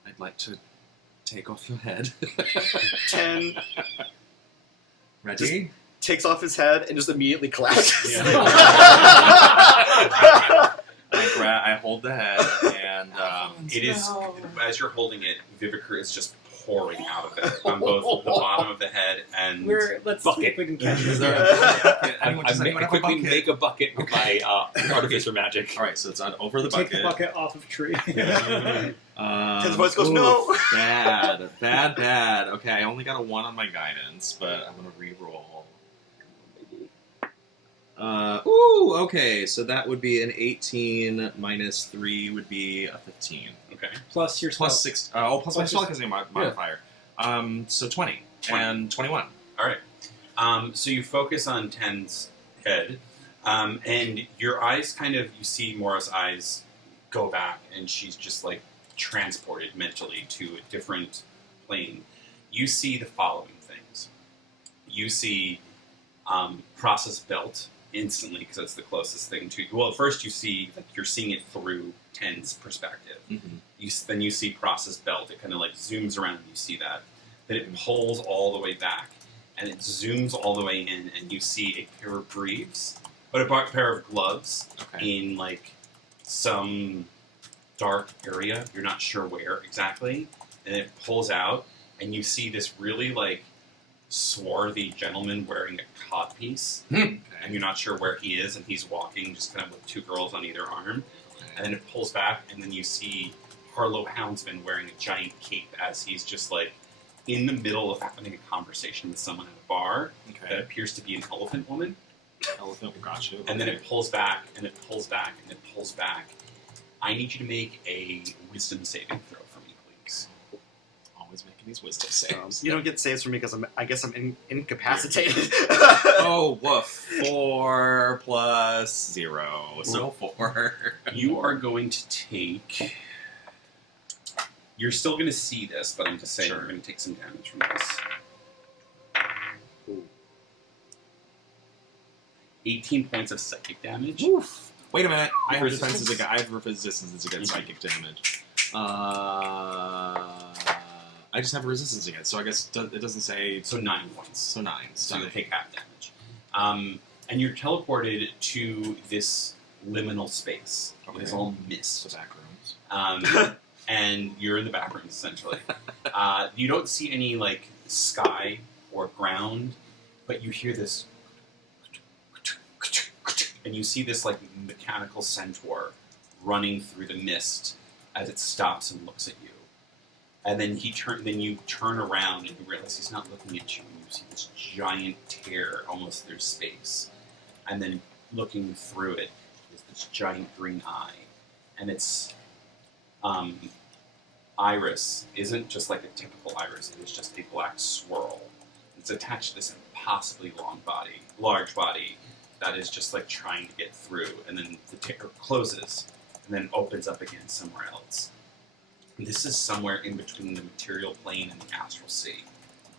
I'd like to take off your head. 10 Ready? takes off his head and just immediately collapses. I hold the head, and It is, as you're holding it, Viviker is just pouring out of it on both the bottom of the head and Let's see if we can catch Is it. there a I quickly make a bucket with my artificer magic. All right, so it's on over the Take bucket. the bucket off of tree. His voice goes, "No!" Bad. Okay, I only got a 1 on my guidance, but I'm gonna re-roll. Okay, so that would be an 18 minus 3 would be a 15. Okay. Plus your Plus spell. 6. Plus my spellcasting modifier. So 20 and 21. All right. So you focus on Ten's head, and your eyes you see Mora's eyes go back, and she's just like transported mentally to a different plane. You see the following things. You see process belt instantly, because that's the closest thing to. Well, first you see you're seeing it through Ten's perspective. Mm-hmm. Then you see process belt. It kind of like zooms around. And you see that. Then it pulls all the way back, and it zooms all the way in, and you see a pair of greaves, but a pair of gloves in like some dark area. You're not sure where exactly, and it pulls out, and you see this really like swarthy gentleman wearing a codpiece, and you're not sure where he is, and he's walking just kind of with 2 girls on either arm, and then it pulls back, and then you see Harlow Houndsman wearing a giant cape as he's just like in the middle of having a conversation with someone at a bar that appears to be an elephant woman. Elephant, gotcha. And then it pulls back, and it pulls back, and it pulls back. I need you to make a wisdom saving throw for me, please. Always making these wisdom saves. You don't get saves from me because I guess I'm incapacitated. Oh, woof. 4 plus 0. So 4. You are going to take... You're still going to see this, but I'm just saying you're going to take some damage from this. 18 points of psychic damage. Oof. Wait a minute. I have Resistance? I have resistance against psychic damage. I just have resistance against, so I guess it doesn't say... So 9 points. So 9. So you'll take half damage. And you're teleported to this liminal space. Okay. It's all mist. The back rooms. And you're in the back rooms, essentially. You don't see any, like, sky or ground, but you hear this... And you see this, like, mechanical centaur running through the mist as it stops and looks at you. And then you turn around and you realize he's not looking at you, and you see this giant tear almost through space. And then looking through it is this giant green eye. And its iris isn't just like a typical iris, it is just a black swirl. It's attached to this impossibly large body that is just like trying to get through, and then the tear closes and then opens up again somewhere else. This is somewhere in between the material plane and the astral sea.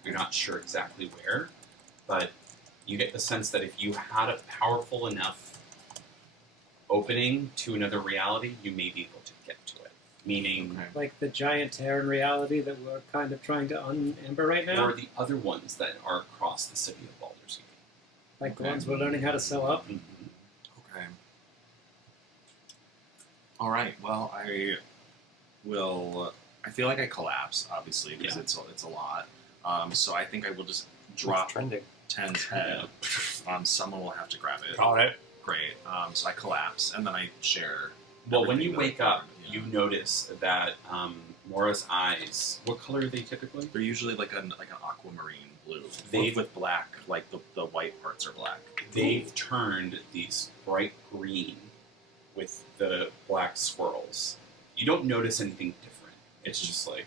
You're not sure exactly where, but you get the sense that if you had a powerful enough opening to another reality, you may be able to get to it. Meaning, Like the giant tear in reality that we're kind of trying to unamber right now? or the other ones that are across the city of Baldur's Gate. Like the ones we're learning how to sew up? Okay. All right. Well, I will. I feel like I collapse, obviously, because it's a lot. So I think I will just drop trending. 10's head. Someone will have to grab it. All right. Great. So I collapse, and then I share. Well, when you everything that wake I've up, learned, you notice that Mora's eyes. What color are they typically? They're usually like an aquamarine blue, They've- with black. Like the white parts are black. They've turned these bright green with the black swirls. You don't notice anything different. It's just like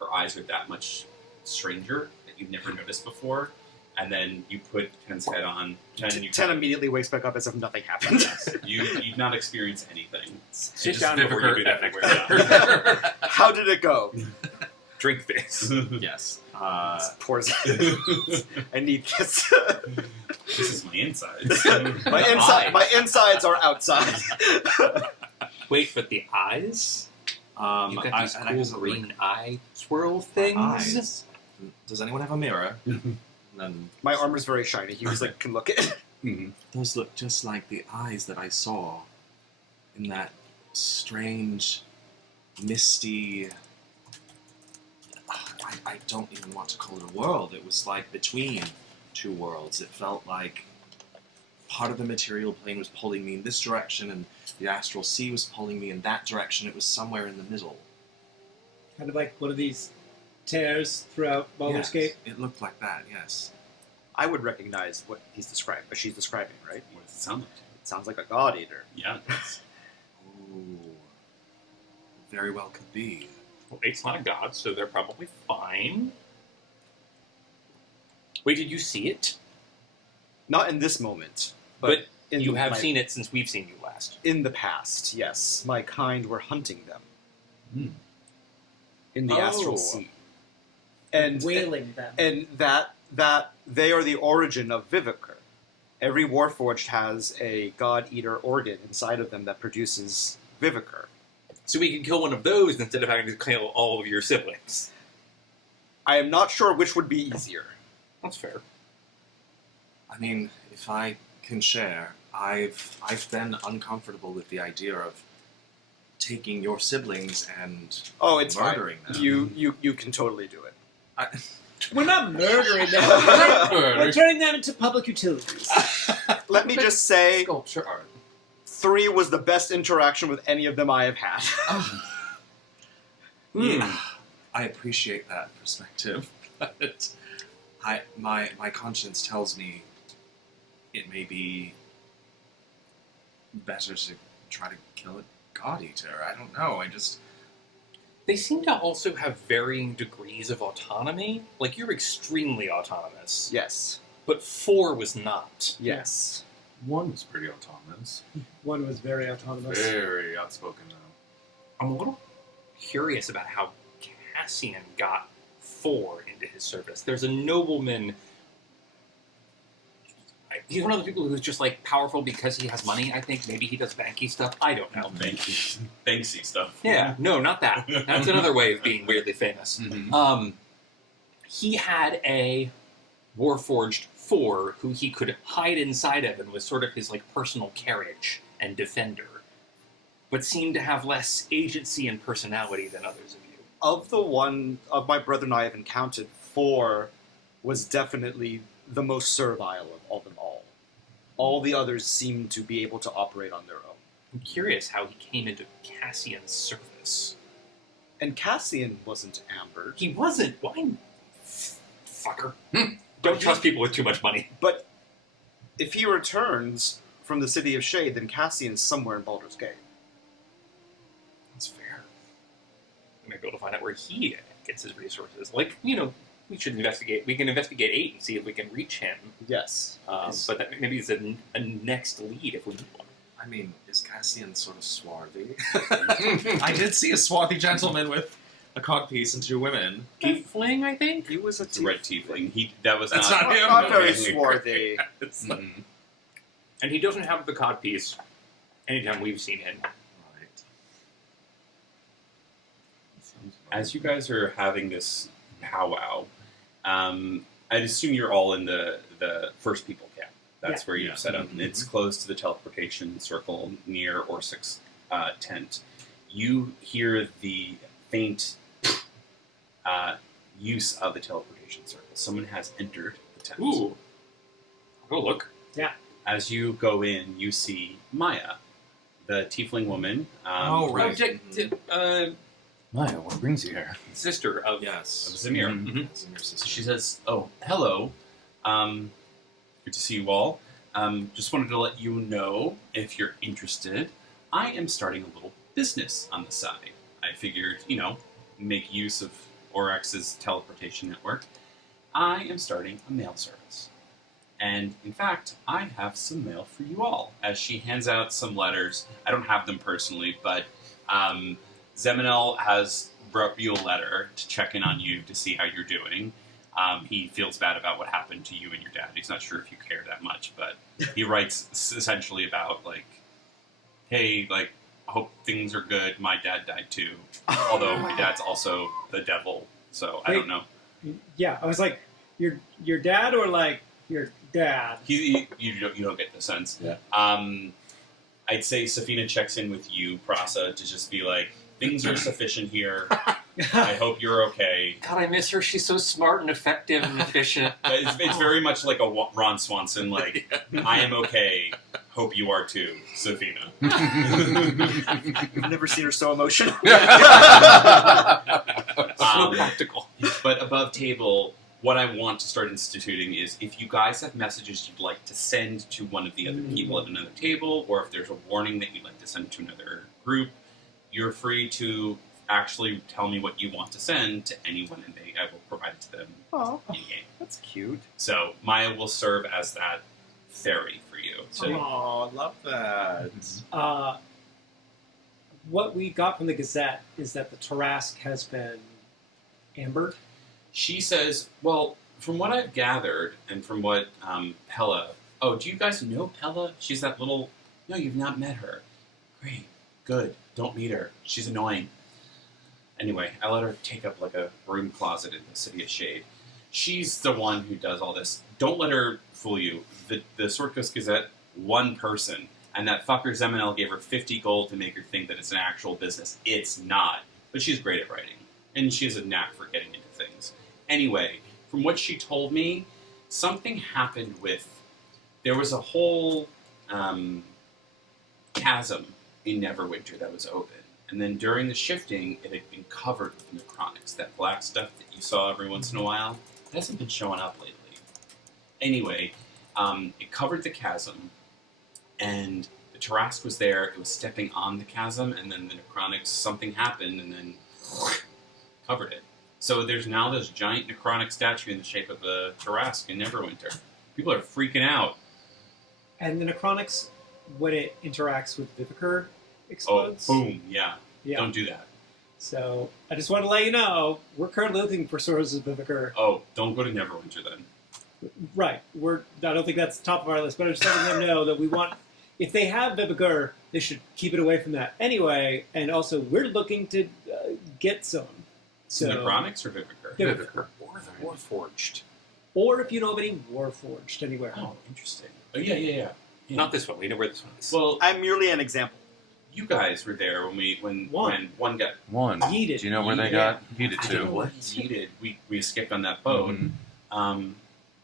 her eyes are that much stranger that you've never noticed before, and then you put Ten's head on. Ten immediately wakes back up as if nothing happened. You've not experienced anything. Sit Just down before you Vivica do that everywhere. next time. How did it go? Drink face. Yes. Pours. I need this. This is my insides. My insides are outside. Wait, but the eyes? You've got these and I cool guess green eye swirl things. eyes. Does anyone have a mirror? And then My armor's very shiny. He was like, can look at it. those look just like the eyes that I saw in that strange, misty. I don't even want to call it a world. It was like between two worlds. It felt like part of the material plane was pulling me in this direction, and the astral sea was pulling me in that direction. It was somewhere in the middle. Kind of like one of these tears throughout Baldur's Yes, Gate. it looked like that. Yes. I would recognize what she's describing, right? What does it sound like? It sounds like a god eater. Yeah. It does. Ooh. Very well could be. Well, eight's not a god, so they're probably fine. Wait, did you see it? Not in this moment, But in you have my- seen it since we've seen you last. in the past. Yes, my kind were hunting them in the Oh. astral sea, and Wailing them. and that they are the origin of Vivica. Every warforged has a god eater organ inside of them that produces Vivica. So we can kill one of those instead of having to kill all of your siblings. I am not sure which would be easier. That's fair. I mean, if I can share, I've been uncomfortable with the idea of taking your siblings and Oh, it's murdering fine. them. You can totally do it. We're not murdering them. We're turning them into public utilities. Let me just say, Sculpture art. 3 was the best interaction with any of them I have had. Yeah, I appreciate that perspective, but my conscience tells me it may be better to try to kill a god eater. I don't know. They seem to also have varying degrees of autonomy. Like, you're extremely autonomous. Yes. But 4 was not. Yes. One was pretty autonomous. One was very autonomous. Very outspoken, though. I'm a little curious about how Cassian got 4 into his service. There's a nobleman. He's one of the people who's just like powerful because he has money. I think maybe he does banky stuff. I don't know. Banksy stuff. Yeah, no, not that. That's another way of being weirdly famous. He had a warforged 4 who he could hide inside of and was sort of his like personal carriage and defender, but seemed to have less agency and personality than others of you. Of the one of my brother and I have encountered, 4 was definitely the most servile of them all. All the others seemed to be able to operate on their own. I'm curious how he came into Cassian's service. And Cassian wasn't ambered. He wasn't. Why? Fucker. Don't trust people with too much money. But if he returns from the City of Shade, then Cassian's somewhere in Baldur's Gate. That's fair. We might be able to find out where he gets his resources. Like, you know, we should investigate. We can investigate 8 and see if we can reach him. Yes. But that maybe it's a next lead if we need one. I mean, is Cassian sort of swarthy? I did see a swarthy gentleman with a codpiece and 2 women. Tiefling, I think? He was a It's a red tiefling. That was That's not. not him. Not very Okay. swarthy. It's like, And he doesn't have the codpiece anytime we've seen him. right. As you guys are having this powwow, I'd assume you're all in the first people camp. That's where you've set up. And it's close to the teleportation circle near Orsik's tent. You hear the faint use of the teleportation circle. Someone has entered the tent. Ooh. Go look. As you go in, you see Maya, the tiefling woman. Oh, right. Maya, what brings you here? Sister of Of Yes. Zamir. It's in your sister. She says, "Oh, hello. Good to see you all. Just wanted to let you know, if you're interested, I am starting a little business on the side. I figured, make use of Oryx's teleportation network. I am starting a mail service. And, in fact, I have some mail for you all. As she hands out some letters, I don't have them personally, but Zeminel has wrote you a letter to check in on you to see how you're doing. He feels bad about what happened to you and your dad. He's not sure if you care that much, but he writes essentially about, like, hey, like, I hope things are good. My dad died too. Although my dad's also the devil, so I don't know. Yeah, I was like, your dad or like your dad? You don't get the sense. Yeah. I'd say Safina checks in with you, Prasa, to just be like, things are sufficient here. I hope you're okay. God, I miss her. She's so smart and effective and efficient. It's very much like a Ron Swanson, like, I am okay. Hope you are too, Safina. I've never seen her so emotional. So practical. But above table, what I want to start instituting is if you guys have messages you'd like to send to one of the other people at another table, or if there's a warning that you'd like to send to another group, you're free to actually tell me what you want to send to anyone, and I will provide it to them in-game. That's cute. So Maya will serve as that fairy for you. So Oh, love that. What we got from the Gazette is that the Tarask has been ambered. she says, well, from what I've gathered, and from what Pella... Oh, do you guys know Pella? She's that little... No, you've not met her. Great. Good. Don't meet her. She's annoying. Anyway, I let her take up like a broom closet in the City of Shade. She's the one who does all this. Don't let her fool you. The Sword Coast Gazette, one person, and that fucker Zeminel gave her 50 gold to make her think that it's an actual business. It's not. But she's great at writing. And she has a knack for getting into things. Anyway, from what she told me, something happened with... There was a whole chasm in Neverwinter that was open. And then during the shifting, it had been covered with necronics. That black stuff that you saw every once in a while, it hasn't been showing up lately. Anyway, it covered the chasm, and the Tarask was there. It was stepping on the chasm, and then the necronics, something happened, and then covered it. So there's now this giant necronic statue in the shape of a Tarask in Neverwinter. People are freaking out. And the necronics, when it interacts with Viviker, explodes. Oh, boom, yeah. Yeah. Don't do that. So I just want to let you know, we're currently looking for sources of Viviker. Oh, don't go to Neverwinter then. Right. I don't think that's top of our list, but I'm just letting them know that we want... If they have Viviker, they should keep it away from that anyway. And also, we're looking to get some. So, Necronics or Viviker? Viviker. Or the warforged. Or if you know of any warforged anywhere. Oh, interesting. Oh, yeah. Not this one. We know where this one is. Well, I'm merely an example. you guys were there when one got One. Yeeted. Do you know where they Yeeted. got heated I don't know to? what yeeted. We escaped on that boat. Mhm.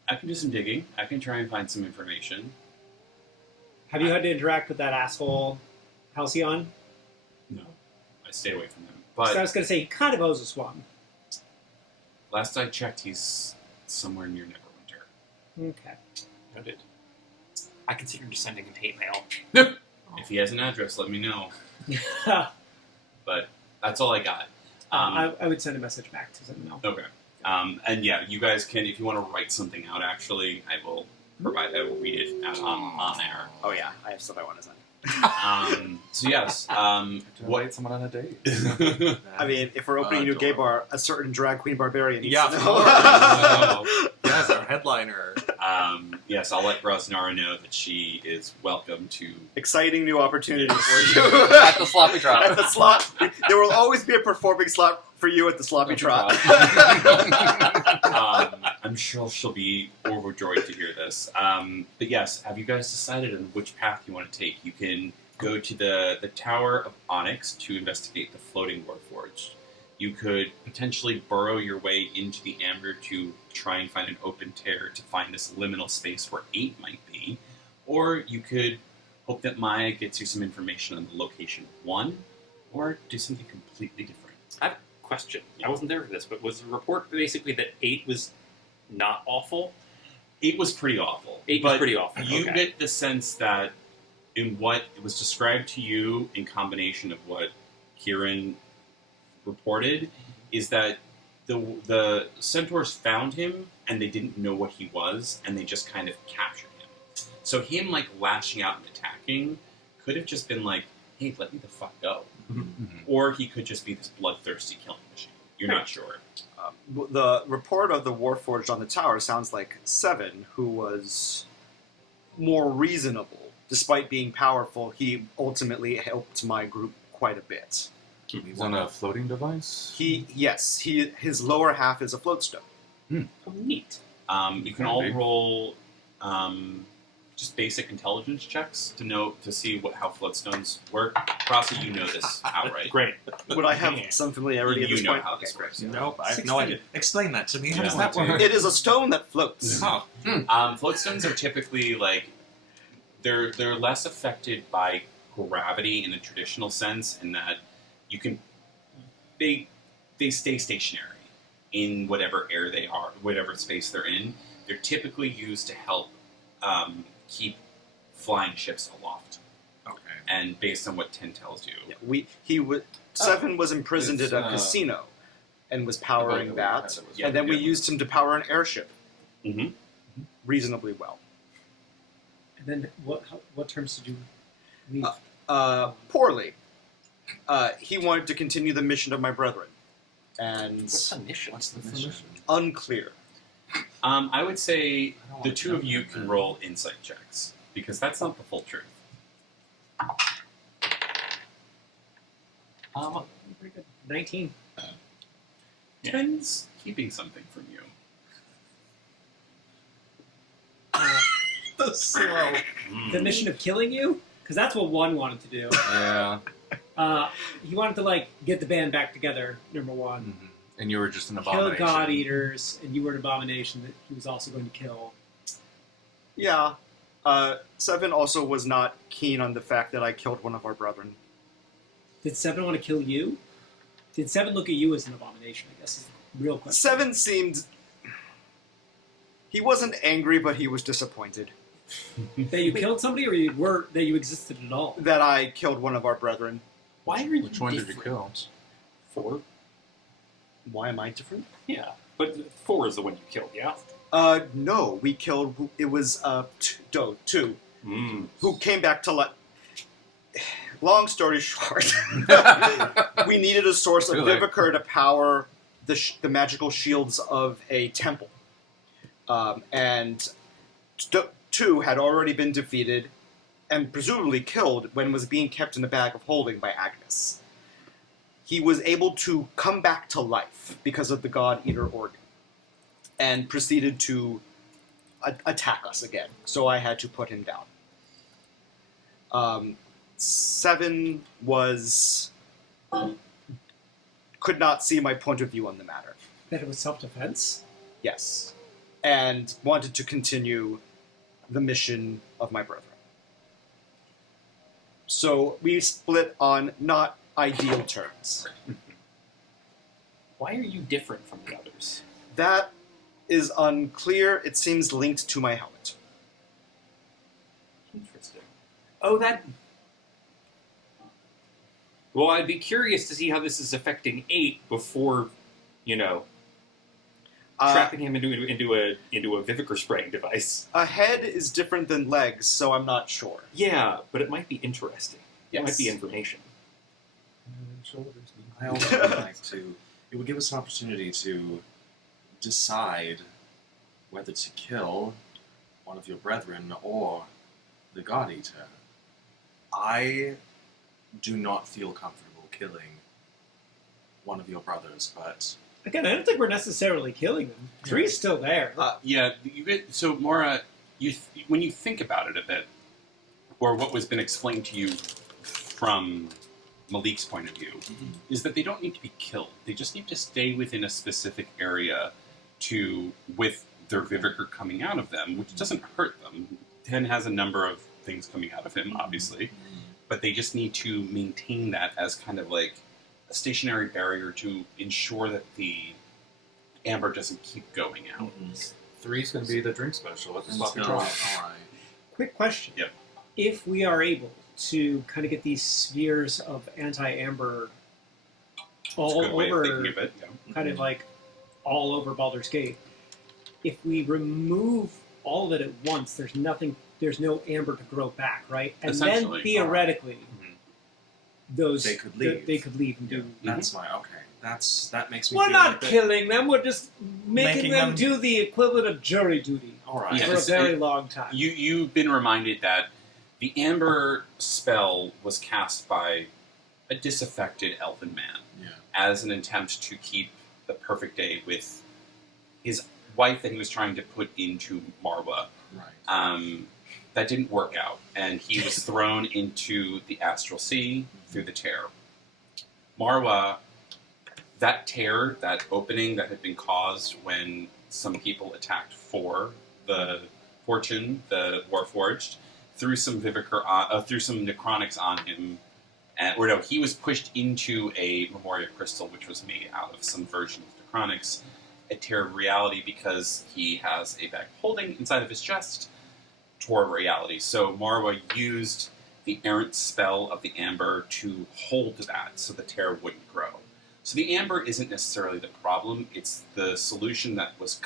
I can do some digging. I can try and find some information. Have you had to interact with that asshole Halcyon? No, I stay away from him. So I But was going to say, he kind of owes us one. last I checked, he's somewhere near Neverwinter. Okay. Noted. I consider sending him hate mail. If he has an address, let me know. I But that's all I got. would send a message back to Zeminel. Okay. And yeah, you guys can, if you want to write something out, actually, I will read it out on air. Oh yeah, I have stuff I want to send. So yes, To invite someone on a date. I mean, if we're opening a new gay bar, a certain drag queen barbarian needs Yeah, to of know. So, Yes, our headliner. yes, I'll let Rosnara know that she is welcome to. Exciting new opportunity for you. At the sloppy drop. At the slot. There will always be a performing slot for you at the sloppy trot. I'm sure she'll be overjoyed to hear this. But yes, have you guys decided on which path you want to take? You can go to the Tower of Onyx to investigate the floating warforged. You could potentially burrow your way into the Amber to try and find an open tear to find this liminal space where 8 might be. Or you could hope that Maya gets you some information on the location of 1, or do something completely different. I have a question. I wasn't there for this, but was the report basically that 8 was not awful? 8 was pretty awful. 8 but was pretty awful. You Okay. get the sense that in what it was described to you in combination of what Kieran reported is that the centaurs found him and they didn't know what he was, and they just kind of captured him. So him, like, lashing out and attacking could have just been like, hey, let me the fuck go. Or he could just be this bloodthirsty killing machine. You're not sure. The report of the warforged on the tower sounds like Seven, who was more reasonable. Despite being powerful, he ultimately helped my group quite a bit. He's on a floating device? His lower half is a floatstone. Oh, neat. You can all roll just basic intelligence checks to see how floatstones work. Rossi, you know this outright. Great. Would I have some familiarity at You this know point? how this works. Nope, I have 16. no idea. Explain that to me. How Yeah. does that work? It is a stone that floats. Oh. Floatstones are typically like they're less affected by gravity in the traditional sense, in that you can they stay stationary in whatever air they are, whatever space they're in. They're typically used to help keep flying ships aloft. Okay. And based on what Tin tells you, Seven was imprisoned It's, at a casino and was powering that, Yeah, and then we yeah. used him to power an airship Mhm. reasonably well. And then what terms did you leave? Poorly. He wanted to continue the mission of my brethren, and What's the mission? What's the mission? unclear. I would say I don't the wanna two of know you that, can man. roll insight checks, because that's not the full truth. Pretty good. 19. Tin's keeping something from you. The zero. The mission of killing you? Because that's what one wanted to do. Yeah. He wanted to, like, get the band back together, number one. Mhm. And you were just an Kill abomination. God Eaters, and you were an abomination that he was also going to kill. Yeah. Seven also was not keen on the fact that I killed one of our brethren. Did Seven want to kill you? Did Seven look at you as an abomination, I guess is the real question. Seven seemed... He wasn't angry, but he was disappointed That you killed somebody, or that you existed at all? that I killed one of our brethren. Why are you Which one did you different? kill? 4? Why am I different? Yeah. But 4 is the one you killed, yeah? No, we killed... It was, two, Mm. who came back to life. Long story short, we needed a source of Too late. Viviker to power the magical shields of a temple. And two had already been defeated and presumably killed when was being kept in a bag of holding by Agnes. He was able to come back to life because of the God Eater organ and proceeded to attack us again. So I had to put him down. Seven could not see my point of view on the matter. That it was self-defense? Yes. And wanted to continue the mission of my brethren. So we split on not ideal terms. Why are you different from the others? That is unclear. It seems linked to my helmet. Interesting. Oh, that... Well, I'd be curious to see how this is affecting 8 before, trapping him into a Viviker spraying device. A head is different than legs, so I'm not sure. Yeah, but it might be interesting. It might Yes. be information. I also would like to. It would give us an opportunity to decide whether to kill one of your brethren or the God Eater. I do not feel comfortable killing one of your brothers, but Again, I don't think we're necessarily killing them. Three's still there. Yeah, so Mora, when you think about it a bit, or what was been explained to you from Malik's point of view, is that they don't need to be killed. They just need to stay within a specific area with their Viviker coming out of them, which doesn't hurt them. Ten has a number of things coming out of him, obviously, but they just need to maintain that as kind of like a stationary barrier to ensure that the amber doesn't keep going out. 3's going to be the drink special. Let's stop the all draw. right. Quick question. Yep. If we are able to kind of get these spheres of anti-amber all It's a good way of over, thinking of it. Yeah. kind of like all over Baldur's Gate, if we remove all of it at once, there's nothing. There's no amber to grow back, right? And then Essentially. theoretically, those They could leave. They could leave and do. That's my okay. That makes me. We're feel not like that- killing them. We're just making Making them them- do the equivalent of jury duty All right. Yeah, for a it's- very long time. You've been reminded that the Amber spell was cast by a disaffected elven man Yeah. as an attempt to keep the perfect day with his wife that he was trying to put into Marwa. Right. That didn't work out, and he was thrown into the astral sea through the tear. Marwa, that tear, that opening that had been caused when some people attacked the Fortune, the warforged, threw some threw some necronics on him, he was pushed into a Memoria crystal, which was made out of some version of necronics, a tear of reality because he has a bag of holding inside of his chest toward reality. So Marwa used the errant spell of the amber to hold that so the tear wouldn't grow. So the amber isn't necessarily the problem, it's the solution that was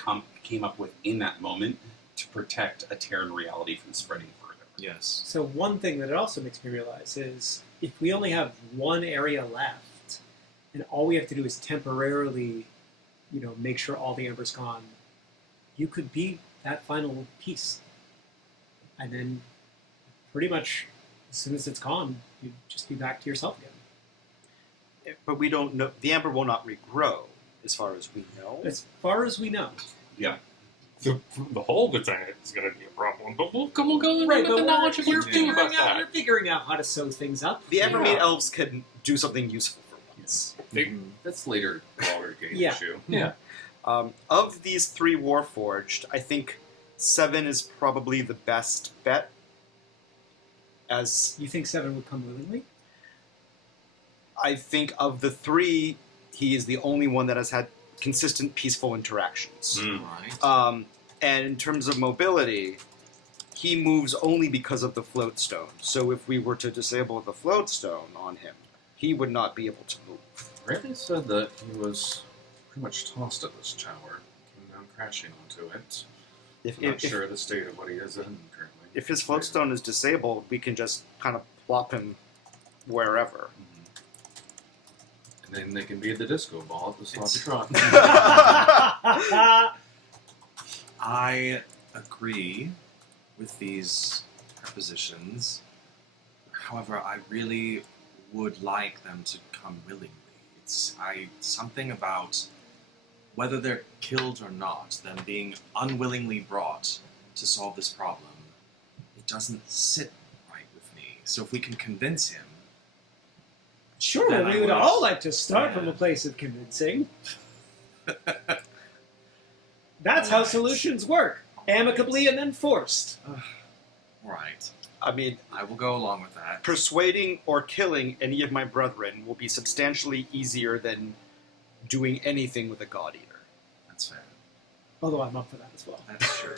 came up with in that moment to protect a tear in reality from spreading further. Yes. So one thing that it also makes me realize is if we only have one area left, and all we have to do is temporarily, make sure all the amber's gone, you could be that final piece. And then pretty much as soon as it's gone, you'd just be back to yourself again. But we don't know. The amber will not regrow, as far as we know. As far as we know. The whole good thing is going to be a problem, but we'll go in Right, with but the knowledge of we're what to do about that. We're figuring out how to sew things up. The Evermead Yeah. elves can do something useful for once. That's later Baldur Gate Yeah. issue. Yeah. Of these 3 warforged, I think 7 is probably the best bet. As You think 7 would come willingly? I think of the 3, he is the only one that has had consistent, peaceful interactions. Right. And in terms of mobility, he moves only because of the float stone. So if we were to disable the float stone on him, he would not be able to move. Raven said that he was pretty much tossed at this tower, came down crashing onto it. I'm not sure the state of what he is in currently. If his float stone is disabled, we can just kind of plop him wherever. And then they can be at the disco ball at the sloppy trot. I agree with these propositions. However, I really would like them to come willingly. It's something about whether they're killed or not, them being unwillingly brought to solve this problem. It doesn't sit right with me. So if we can convince him, Sure, Then we I would would- all like to start from Yeah. a place of convincing. That's how solutions work. Amicably and then forced. right, I mean, I will go along with that. persuading or killing any of my brethren will be substantially easier than doing anything with a god eater. That's fair. Although I'm up for that as well. That's true.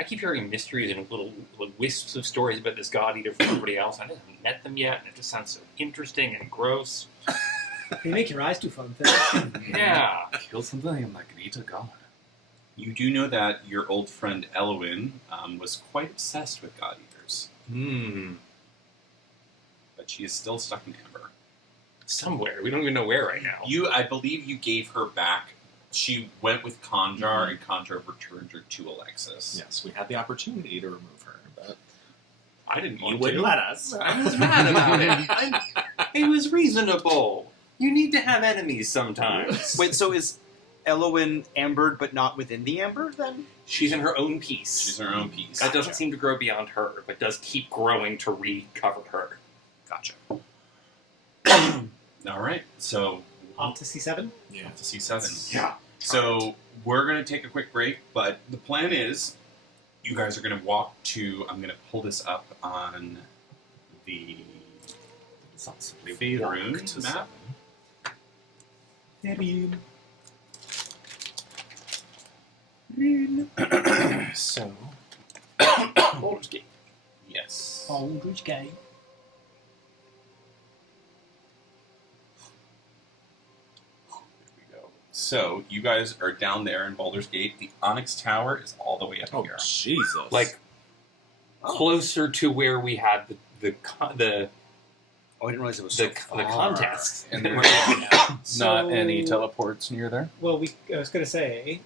I keep hearing mysteries and little wisps of stories about this god eater from everybody else. I haven't met them yet, and it just sounds so interesting and gross. They make your eyes do fun things. Yeah. Kill something and like eat a god. You do know that your old friend Elwyn was quite obsessed with god eaters, but she is still stuck in Ember. Somewhere. We don't even know where right now. I believe you gave her back. She went with Conjar, and Conjar returned her to Alexis. Yes, we had the opportunity to remove her, but I didn't you want wouldn't to. let us. I was mad about it. It was reasonable. You need to have enemies sometimes. Wait, so is Elowyn ambered but not within the amber then? She's in her own piece. She's her own piece. That doesn't seem to grow beyond her, but does keep growing to recover her. Gotcha. All right, so Off to C7? Yeah. off to C7. Yeah. So we're going to take a quick break, but the plan is you guys are going to walk to. I'm going to pull this up on the Faerun map. So, Baldur's Gate. Yes. Baldur's Gate. There we go. So you guys are down there in Baldur's Gate. The Onyx Tower is all the way up Oh, here. Jesus. Like closer to where we had the Oh, I didn't realize it was so far. the contest. And there's So- not any teleports near there? Well, I was going to say,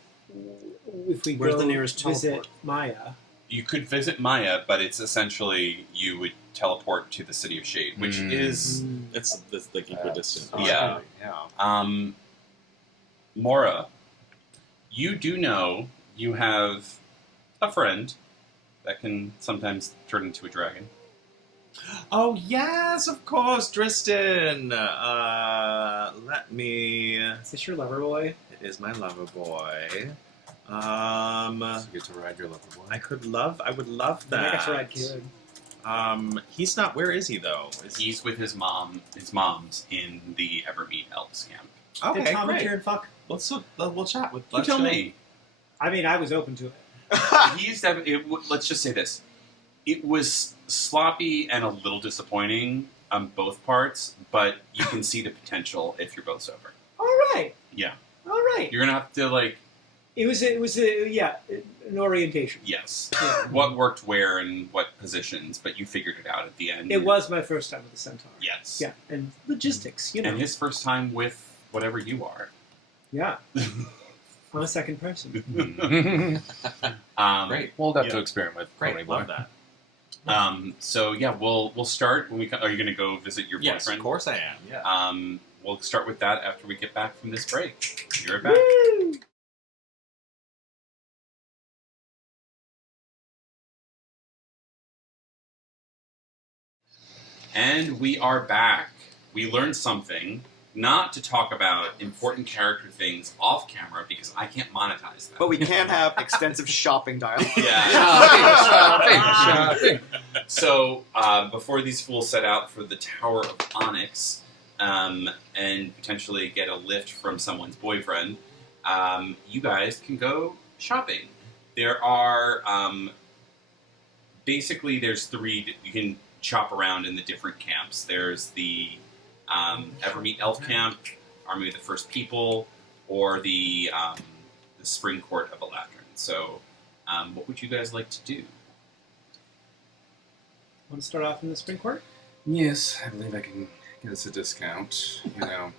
if we Where's go the nearest visit teleport? Maya, You could visit Maya, but it's essentially you would teleport to the City of Shade, which is it's like equidistant. Yeah. Yeah. Mora. You do know you have a friend that can sometimes turn into a dragon. Oh, yes, of course, Dristan. Let me... is this your lover boy? It is my lover boy. So you get to ride your lover boy. I would love that. I got to ride Kieran. He's not, where is he though? He's with his mom's in the Evermeet Elves camp. Did Okay, Tom and great. Kieran fuck? We'll chat with, You tell me. I mean, I was open to it. Let's just say this. It was sloppy and a little disappointing on both parts, but you can see the potential if you're both sober. All right. Yeah. All right. You're going to have to, like, It was an orientation. yes. Yeah. What worked where and what positions, but you figured it out at the end. It was my first time with the Centaur. Yes. Yeah, and logistics, you know. And his first time with whatever you are. Yeah. I'm a second person. Great. We'll have Yeah. to experiment with Great, Pony love Boy. that. So yeah, we'll start when we come. Are you going to go visit your Yes, boyfriend? of course I am, yeah. We'll start with that after we get back from this break. Be right back. Woo! And we are back. We learned something. Not to talk about important character things off camera because I can't monetize that. But we can have extensive shopping dialogue. Yeah. Shopping. So before these fools set out for the Tower of Onyx and potentially get a lift from someone's boyfriend, you guys can go shopping. There are basically there's three you can shop around in the different camps. There's the Evermeet Elf Camp, Army of the First People, or the Spring Court of Eladrin. So, what would you guys like to do? Want to start off in the spring court? Yes, I believe I can get us a discount. You know,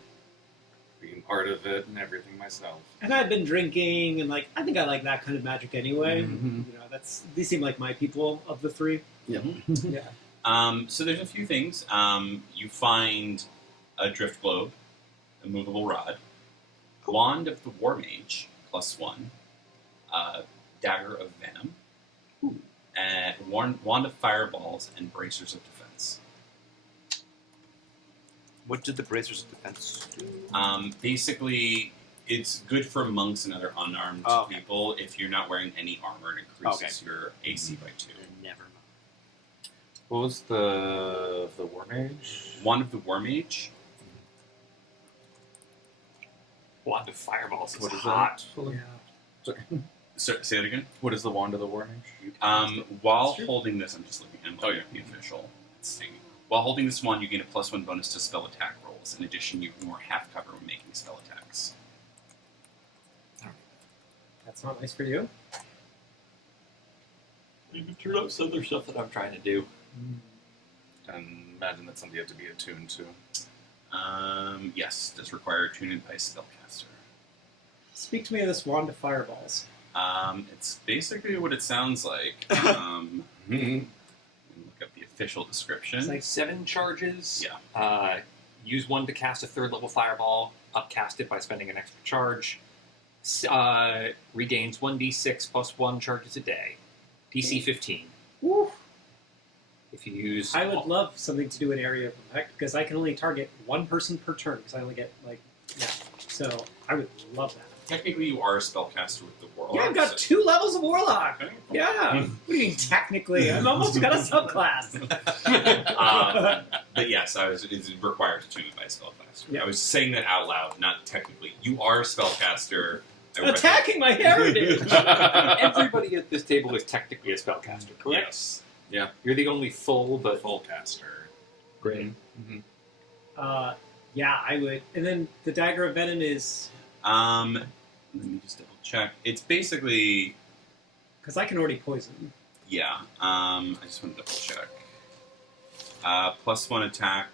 being part of it and everything myself. And I've been drinking, and I think I like that kind of magic anyway. Mhm. You know, they seem like my people of the three. Yeah. Yeah. So there's a few things. You find a drift globe, a movable rod, wand of the war mage, +1, dagger of venom, and wand of fireballs, and bracers of defense. What did the bracers of defense do? Basically, it's good for monks and other unarmed Oh, okay. people. If you're not wearing any armor, it increases your AC by 2. Never mind. What was the war mage? Wand of the war mage. Wand of fireballs is What is hot. that? Sorry. So, say it again. What is the wand of the war mage? While holding this, I'm just looking at the official. Let's see. While holding this wand, you gain a +1 bonus to spell attack rolls. In addition, you ignore half cover when making spell attacks. That's not nice for you. You can turn up some other stuff that I'm trying to do. And imagine that's something you have to be attuned to. Yes, does require attunement by spellcaster. Speak to me of this wand of fireballs. It's basically what it sounds like. Look up the official description. It's like 7 charges. Yeah. Use one to cast a 3rd level fireball. Upcast it by spending an extra charge. Regains 1d6 plus 1 charges a day. DC 15. Woo. If you use... I would love something to do in area of effect because I can only target one person per turn because I only get So I would love that. Technically, you are a spellcaster with the warlock. Yeah, I've got so- 2 levels of warlock. Yeah. What do you mean technically? I'm almost got a subclass. But yes, it's required attunement by spellcaster. Yeah. I was saying that out loud, not technically. You are a spellcaster. I would Attacking my heritage. Everybody at this table is technically a spellcaster, correct? Yes. You're the only full, but... Full caster. Great. Yeah, I would. And then the dagger of venom is Let me just double check. It's basically, Because I can already poison. yeah. I just want to double check. +1 attack.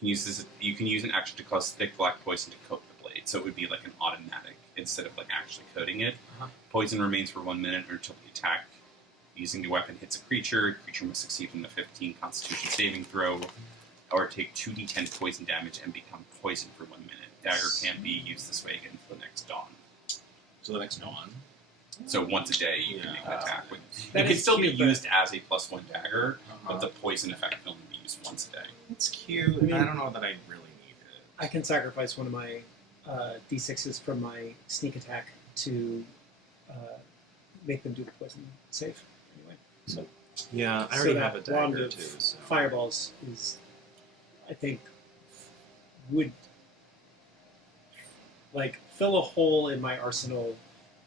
You can use an action to cause thick black poison to coat the blade, so it would be like an automatic instead of like actually coating it. Poison remains for 1 minute or until the attack using the weapon hits a creature. Creature must succeed in a 15 Constitution saving throw, or take 2d10 poison damage and become poisoned for 1 minute. Dagger can't be used this way again until the next dawn. So the next dawn. So once a day you can make an attack. With, That it can is still be cute, but- used as a +1 dagger, but the poison effect can only be used once a day. It's cute. I mean- I don't know that I really need it. I can sacrifice one of my d6s from my sneak attack to make them do the poison save. Anyway, so Yeah, I so already that have a wand dagger of too. So. fireballs is, I think, would like fill a hole in my arsenal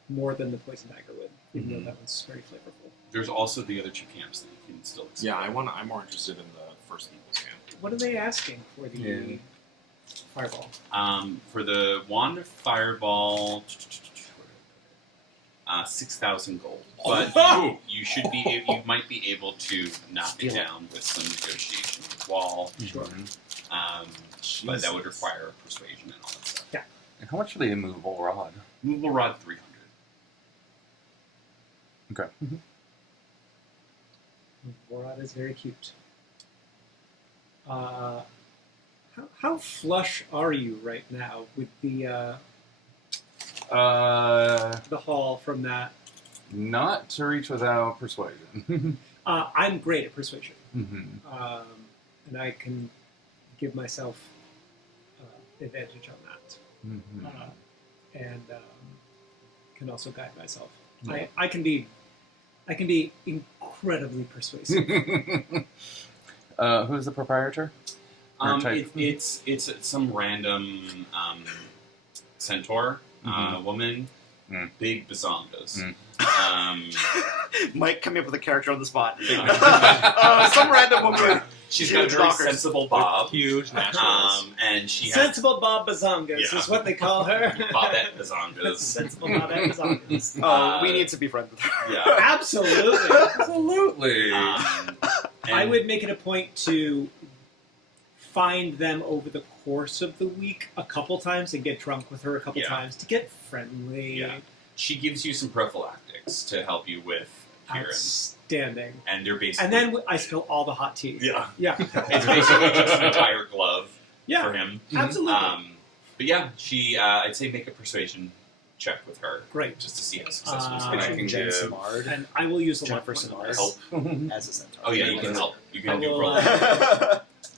more than the poison dagger would, even though that one's very flavorful. There's also the other 2 camps that you can still explore. Yeah, I'm more interested in the first people's camp. What are they asking for the Yeah. fireball? For the wand of fireball, 6,000 gold. But you should be you might be able to knock it down with some negotiation with the wall. Sure. But that would require a persuasion and all that stuff. And how much for the immovable rod? Movable rod 300. Okay. Vorad is very cute. How flush are you right now with the haul from that? Not to reach without persuasion. I'm great at persuasion, Mm-hmm. and I can give myself advantage on that, Mm-hmm. and can also guide myself. Yeah. I can be incredibly persuasive. Who's the proprietor? Or type? It's some random centaur woman, big bazongas. Mike coming up with a character on the spot. Yeah. Some random woman. She's got a very Knockers. sensible bob, Huge naturals. and she has Sensible Bob Bazongas Yeah. is what they call her. Bobette bazongas. Sensible Bobette Bazongas. Oh, we need to be friends with her. Yeah. Absolutely. Absolutely. I would make it a point to find them over the course of the week a couple times and get drunk with her a couple Yeah. times to get friendly. Yeah. She gives you some prophylactics to help you with appearance, Outstanding. and they're basically. And then I spill all the hot tea. yeah, Yeah. it's basically just an entire glove Yeah. for him. Absolutely. But yeah, she. I'd say make a persuasion check with her Great. just to see how successful. I it's can been. Jen give- Simard And I will use a lot Jennifer of Simard. Help. as a centaur. Oh yeah, you can help. You can do will, roll.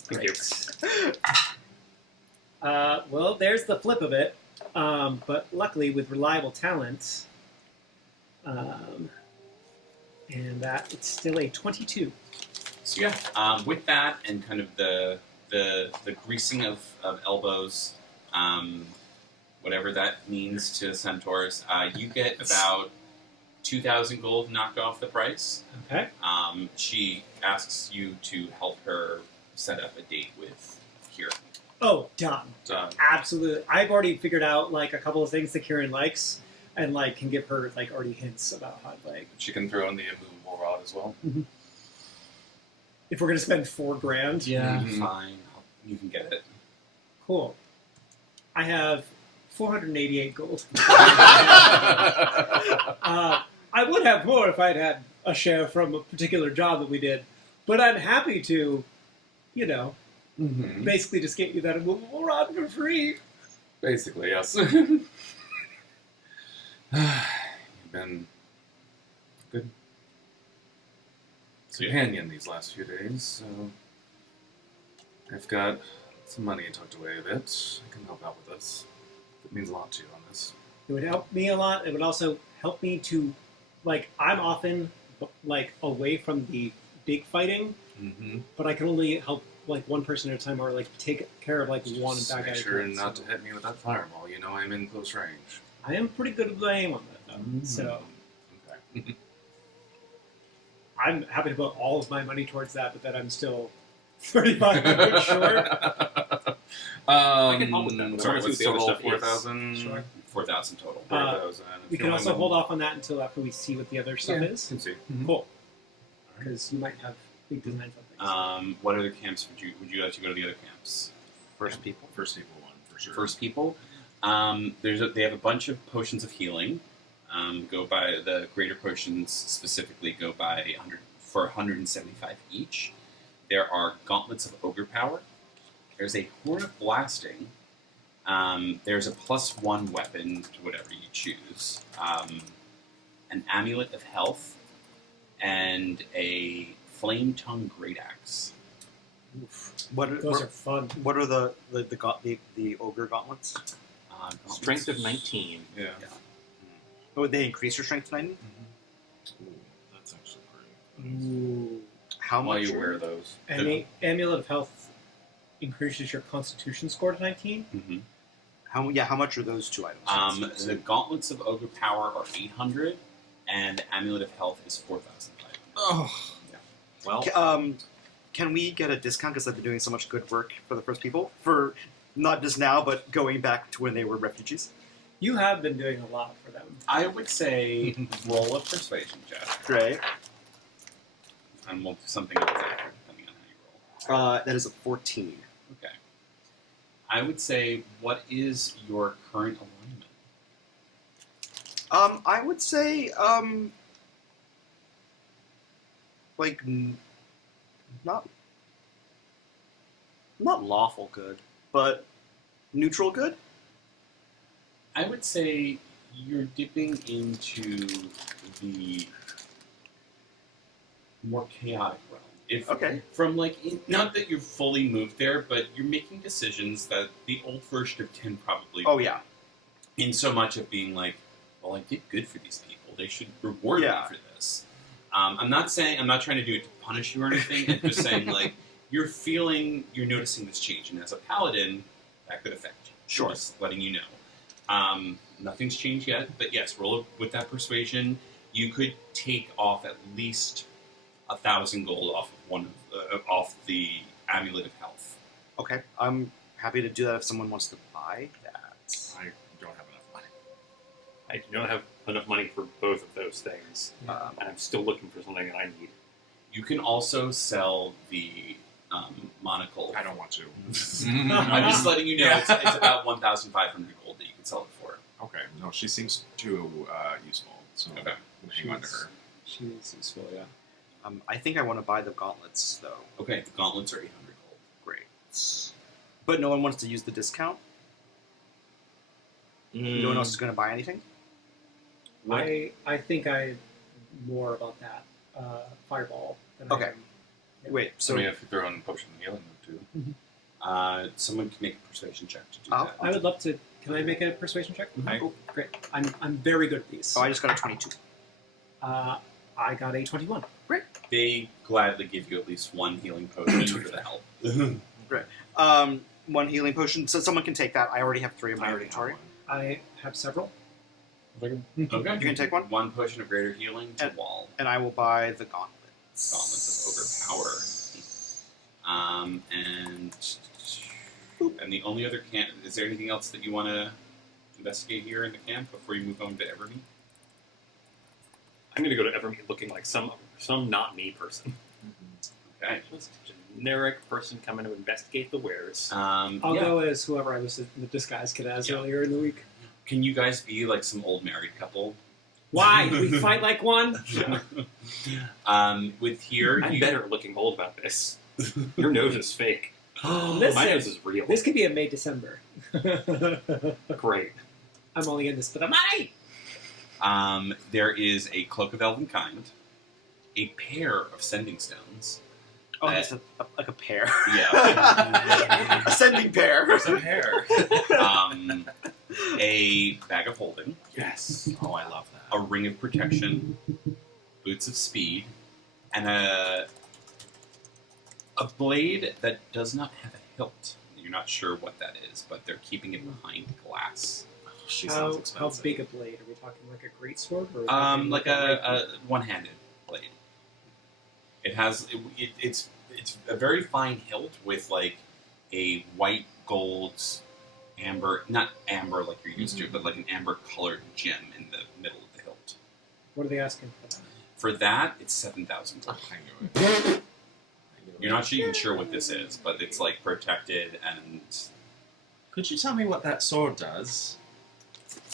Great. Well, there's the flip of it. But luckily, with reliable talent, and that it's still a 22. So yeah, with that and kind of the greasing of elbows, whatever that means to centaurs, you get about 2,000 gold knocked off the price. Okay. She asks you to help her set up a date with Kieran. Oh, done. Done. Absolutely. I've already figured out like a couple of things that Kieran likes, and like can give her like already hints about how like She can throw in the immovable rod as well. if we're gonna spend $4,000. Yeah, Mhm. fine. You can get it. Cool. I have 488 gold. I would have more if I'd had a share from a particular job that we did, but I'm happy to, you know, Mm-hmm. basically just get you that immovable rod for free. Basically, yes. You've been good So yeah, companion these last few days, so I've got some money tucked away a bit. I can help out with this. It means a lot to you on this. It would help me a lot. It would also help me to, like, I'm often like away from the big fighting, Mm-hmm. but I can only help like one person at a time, or like take care of like one Just bad guy. make at a sure time, not so. to hit me with that fireball. You know I'm in close range. I am pretty good at the aim on that, though. Mhm. So Okay. I'm happy to put all of my money towards that, but then I'm still 3,500 short. I can help with that. Sorry, Let's what's do the other total? stuff, yes. 4,000? Sure. 4,000 total. 4,000. We can also hold off on that until after we see what the other stuff is. Can see. Cool. Because you might have big designs on things. What other camps would you like to go to the other camps? First people one for sure. First people. They have a bunch of potions of healing. Go by the greater potions specifically. Go by 175 each. There are gauntlets of ogre power. There's a horn of blasting. There's a +1 weapon to whatever you choose. An amulet of health, and a flame tongue great axe. Those are fun. What are the ogre gauntlets? Strength of 19. Yeah. Oh, they increase your strength to 90? Ooh, that's actually pretty. Ooh. How Why much? you wear those? And Amulet of Health increases your Constitution score to 19. Mm-hmm. How much are those two items? The gauntlets of ogre power are 800, and the amulet of health is 4,500. Oh. Yeah. Well, Can we get a discount because I've been doing so much good work for the first people? For not just now, but going back to when they were refugees? You have been doing a lot for them. I would say roll a persuasion check, Right. and we'll do something else after, depending on how you roll. That is a 14. Okay. I would say, what is your current alignment? I would say, not lawful good, but neutral good. I would say you're dipping into the more chaotic realm. Okay. From not that you're fully moved there, but you're making decisions that the old version of 10 probably. Oh yeah. In so much of being like, well, I did good for these people. They should reward me for this. I'm not trying to do it to punish you or anything. I'm just saying you're noticing this change, and as a paladin, that could affect you. Sure. I'm just letting you know. Nothing's changed yet, but yes, roll with that persuasion. You could take off at least 1,000 gold off the amulet of health. Okay. I'm happy to do that if someone wants to buy that. I don't have enough money. I do not have enough money for both of those things, and I'm still looking for something that I need. You can also sell the monocle. I don't want to. I'm just letting you know it's about 1,500 gold that you can sell it for. Okay. No, she seems too useful, so Okay. I'm gonna hang on to her. She is useful, yeah. I think I want to buy the gauntlets though. Okay, the gauntlets are 800 gold. Great. But no one wants to use the discount. No one else is going to buy anything. I think I more about that fireball than I Okay. am. Yeah. Wait. So So we have to throw in potion of healing too. Someone can make a persuasion check to do I'll- that. I would love to. Can I make a persuasion check? Oh, Great. I'm very good at these. I just got a 22. I got a 21. They gladly give you at least one healing potion for the help. One healing potion. So someone can take that. I already have 3 in my inventory. I have several. Okay. You can take one, One potion of greater healing to wall. and I will buy the gauntlets. Gauntlets of ogre power. And the only other camp. Is there anything else that you want to investigate here in the camp before you move on to Evermeet? I'm going to go to Evermeet looking like some not me person. Okay. Just a generic person coming to investigate the wares. I'll go as whoever I was in the disguise kid as earlier in the week. Can you guys be like some old married couple? Why? We fight like one? With here, I'm better at looking old about this. Your nose is fake. Listen, My nose is real. this could be a May December. Great. I'm only in this for the money! There is a cloak of elven kind, a pair of sending stones. Oh, it's like a pair. Yeah. Ascending pair. Some hair. A bag of holding, Yes. Oh, I love that. a ring of protection, boots of speed, and a blade that does not have a hilt. You're not sure what that is, but they're keeping it behind glass. She sounds How expensive. big a blade? Are we talking like a great sword? Or Like a one-handed blade. It has it's a very fine hilt with like a white gold amber, not amber like you're used to, but like an amber-colored gem in the middle of the hilt. What are they asking for that? For that, it's 7,000 gold. I knew it. You're not even sure what this is, but it's like protected and... Could you tell me what that sword does?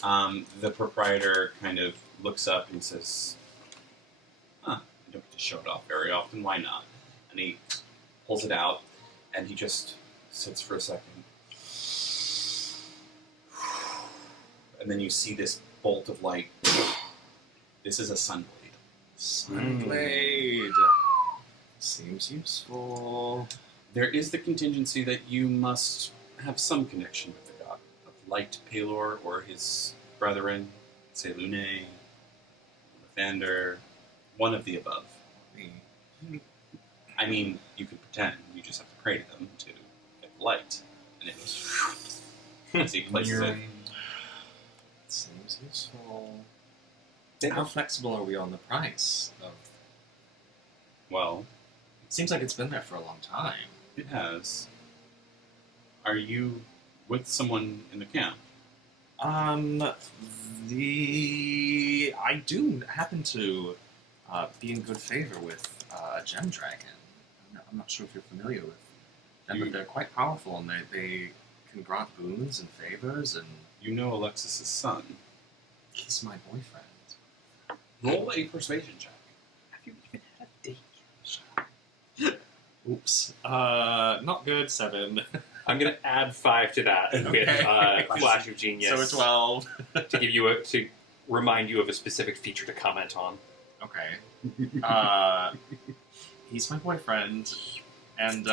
The proprietor kind of looks up and says, "Huh, I don't get to show it off very often, why not?" And he pulls it out, and he just sits for a second. And then you see this bolt of light. This is a sunblade. Sunblade. Seems useful. There is the contingency that you must have some connection with the god of light, Palor, or his brethren, say Lune, Lathander, one of the above. I mean, you could pretend, you just have to pray to them to get the light. And it goes as he places it. Seems useful. How flexible are we on the price of... Well, It seems like it's been there for a long time. it has. Are you with someone in the camp? I do happen to be in good favor with a gem dragon. I'm not sure if you're familiar with them, but they're quite powerful, and they can grant boons and favors, and You know Alexis's son. he's my boyfriend. Roll a persuasion check. Have you even had a date? Oops. Not good. 7. I'm going to add 5 to that with Okay. Flash of Genius So a 12. to give you to remind you of a specific feature to comment on. Okay. He's my boyfriend, and do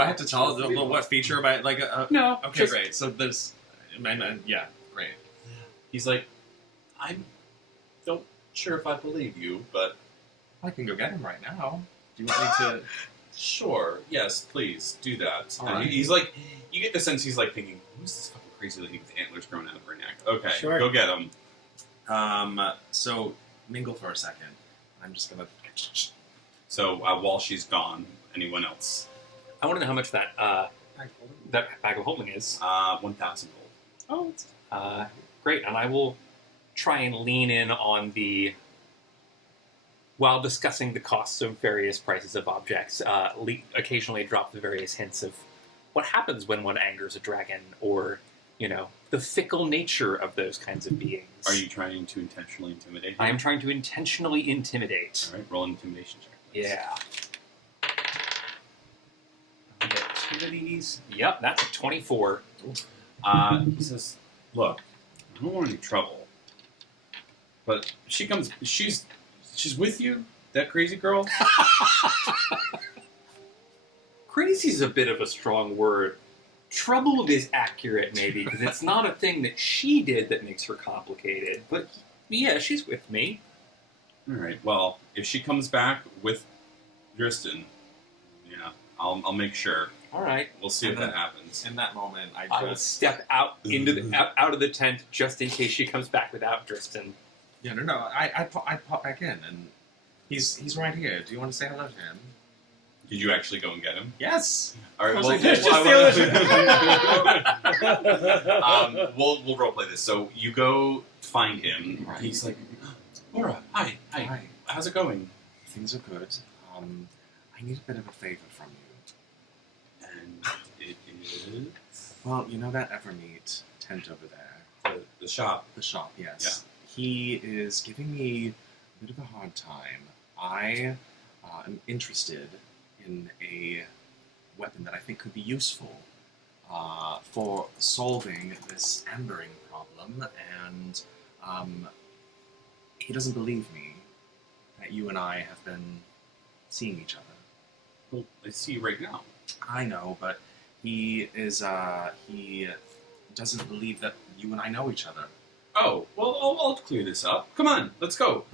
I have to tell what feature about No, Okay, just- great. So there's, yeah, great. He's like, I don't sure if I believe you, but I can go get him right now. Do you want me to? sure, yes, please, do that. All And right. he's like, you get the sense he's like thinking, who's this fucking crazy lady with antlers growing out of her neck? Okay, Sure. go get him. So mingle for a second. I'm just gonna. So while she's gone, anyone else? I want to know how much that bag of holding is. 1,000 gold. Oh, great. And I will try and lean in on while discussing the costs of various prices of objects, occasionally drop the various hints of what happens when one angers a dragon, or, the fickle nature of those kinds of beings. Are you trying to intentionally intimidate him? I am trying to intentionally intimidate. All right, roll an intimidation check. Please. Yeah. Activities. Yep, that's a 24. He says, look, I don't want any trouble, but she's with you, that crazy girl? Crazy's a bit of a strong word. Troubled is accurate, maybe, because it's not a thing that she did that makes her complicated. But, yeah, she's with me. All right, well, if she comes back with Dristan, yeah, I'll make sure. All right. We'll see if that happens. In that moment, I will step out out of the tent just in case she comes back without Dristan. Yeah, no. I pop back in, and he's right here. Do you want to say hello to him? Did you actually go and get him? Yes. All right, I was well, like, "Let's just we'll roleplay this. So you go find him. Right. He's like, Laura, hi, how's it going? Things are good. I need a bit of a favor from you. And it is Well, you know that Evermeet tent over there? the shop. The shop, yes. He is giving me a bit of a hard time. I am interested in a weapon that I think could be useful for solving this ambering problem, and he doesn't believe me that you and I have been seeing each other. Well, I see you right now. I know, but he doesn't believe that you and I know each other. Oh, well, I'll clear this up. Come on, let's go.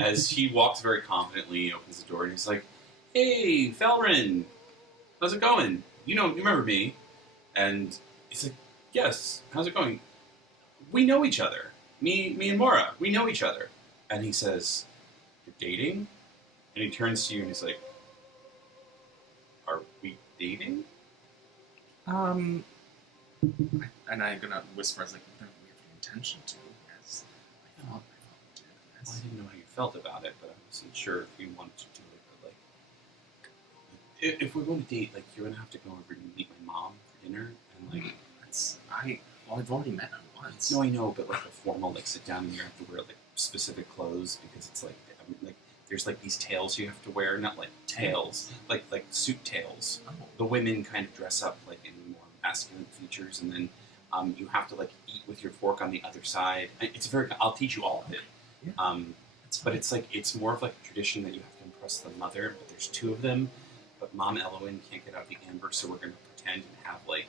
As he walks very confidently, opens the door, and he's like, hey, Felrin, how's it going? You remember me? And he's like, yes, how's it going? We know each other. Me and Mora, we know each other. And he says, you're dating? And he turns to you and he's like, are we dating? And I'm gonna whisper, I was like, we have the intention to, as I thought we did. Well, I didn't know how you felt about it, but I wasn't sure if you wanted to do it. But if we're going to date, like, you're gonna have to go over and meet my mom for dinner, and like, I've already met her once. no, I know, but like a formal, like, sit down and you have to wear like specific clothes because it's like, I mean, like, there's like these tails you have to wear, not like tails, like suit tails. Oh. The women kind of dress up like in more masculine features, and then you have to like eat with your fork on the other side. It's very. I'll teach you all of it. Yeah. But it's like it's more of like a tradition that you have to impress the mother. But there's two of them. But Mom Elowen can't get out of the amber, so we're going to pretend and have like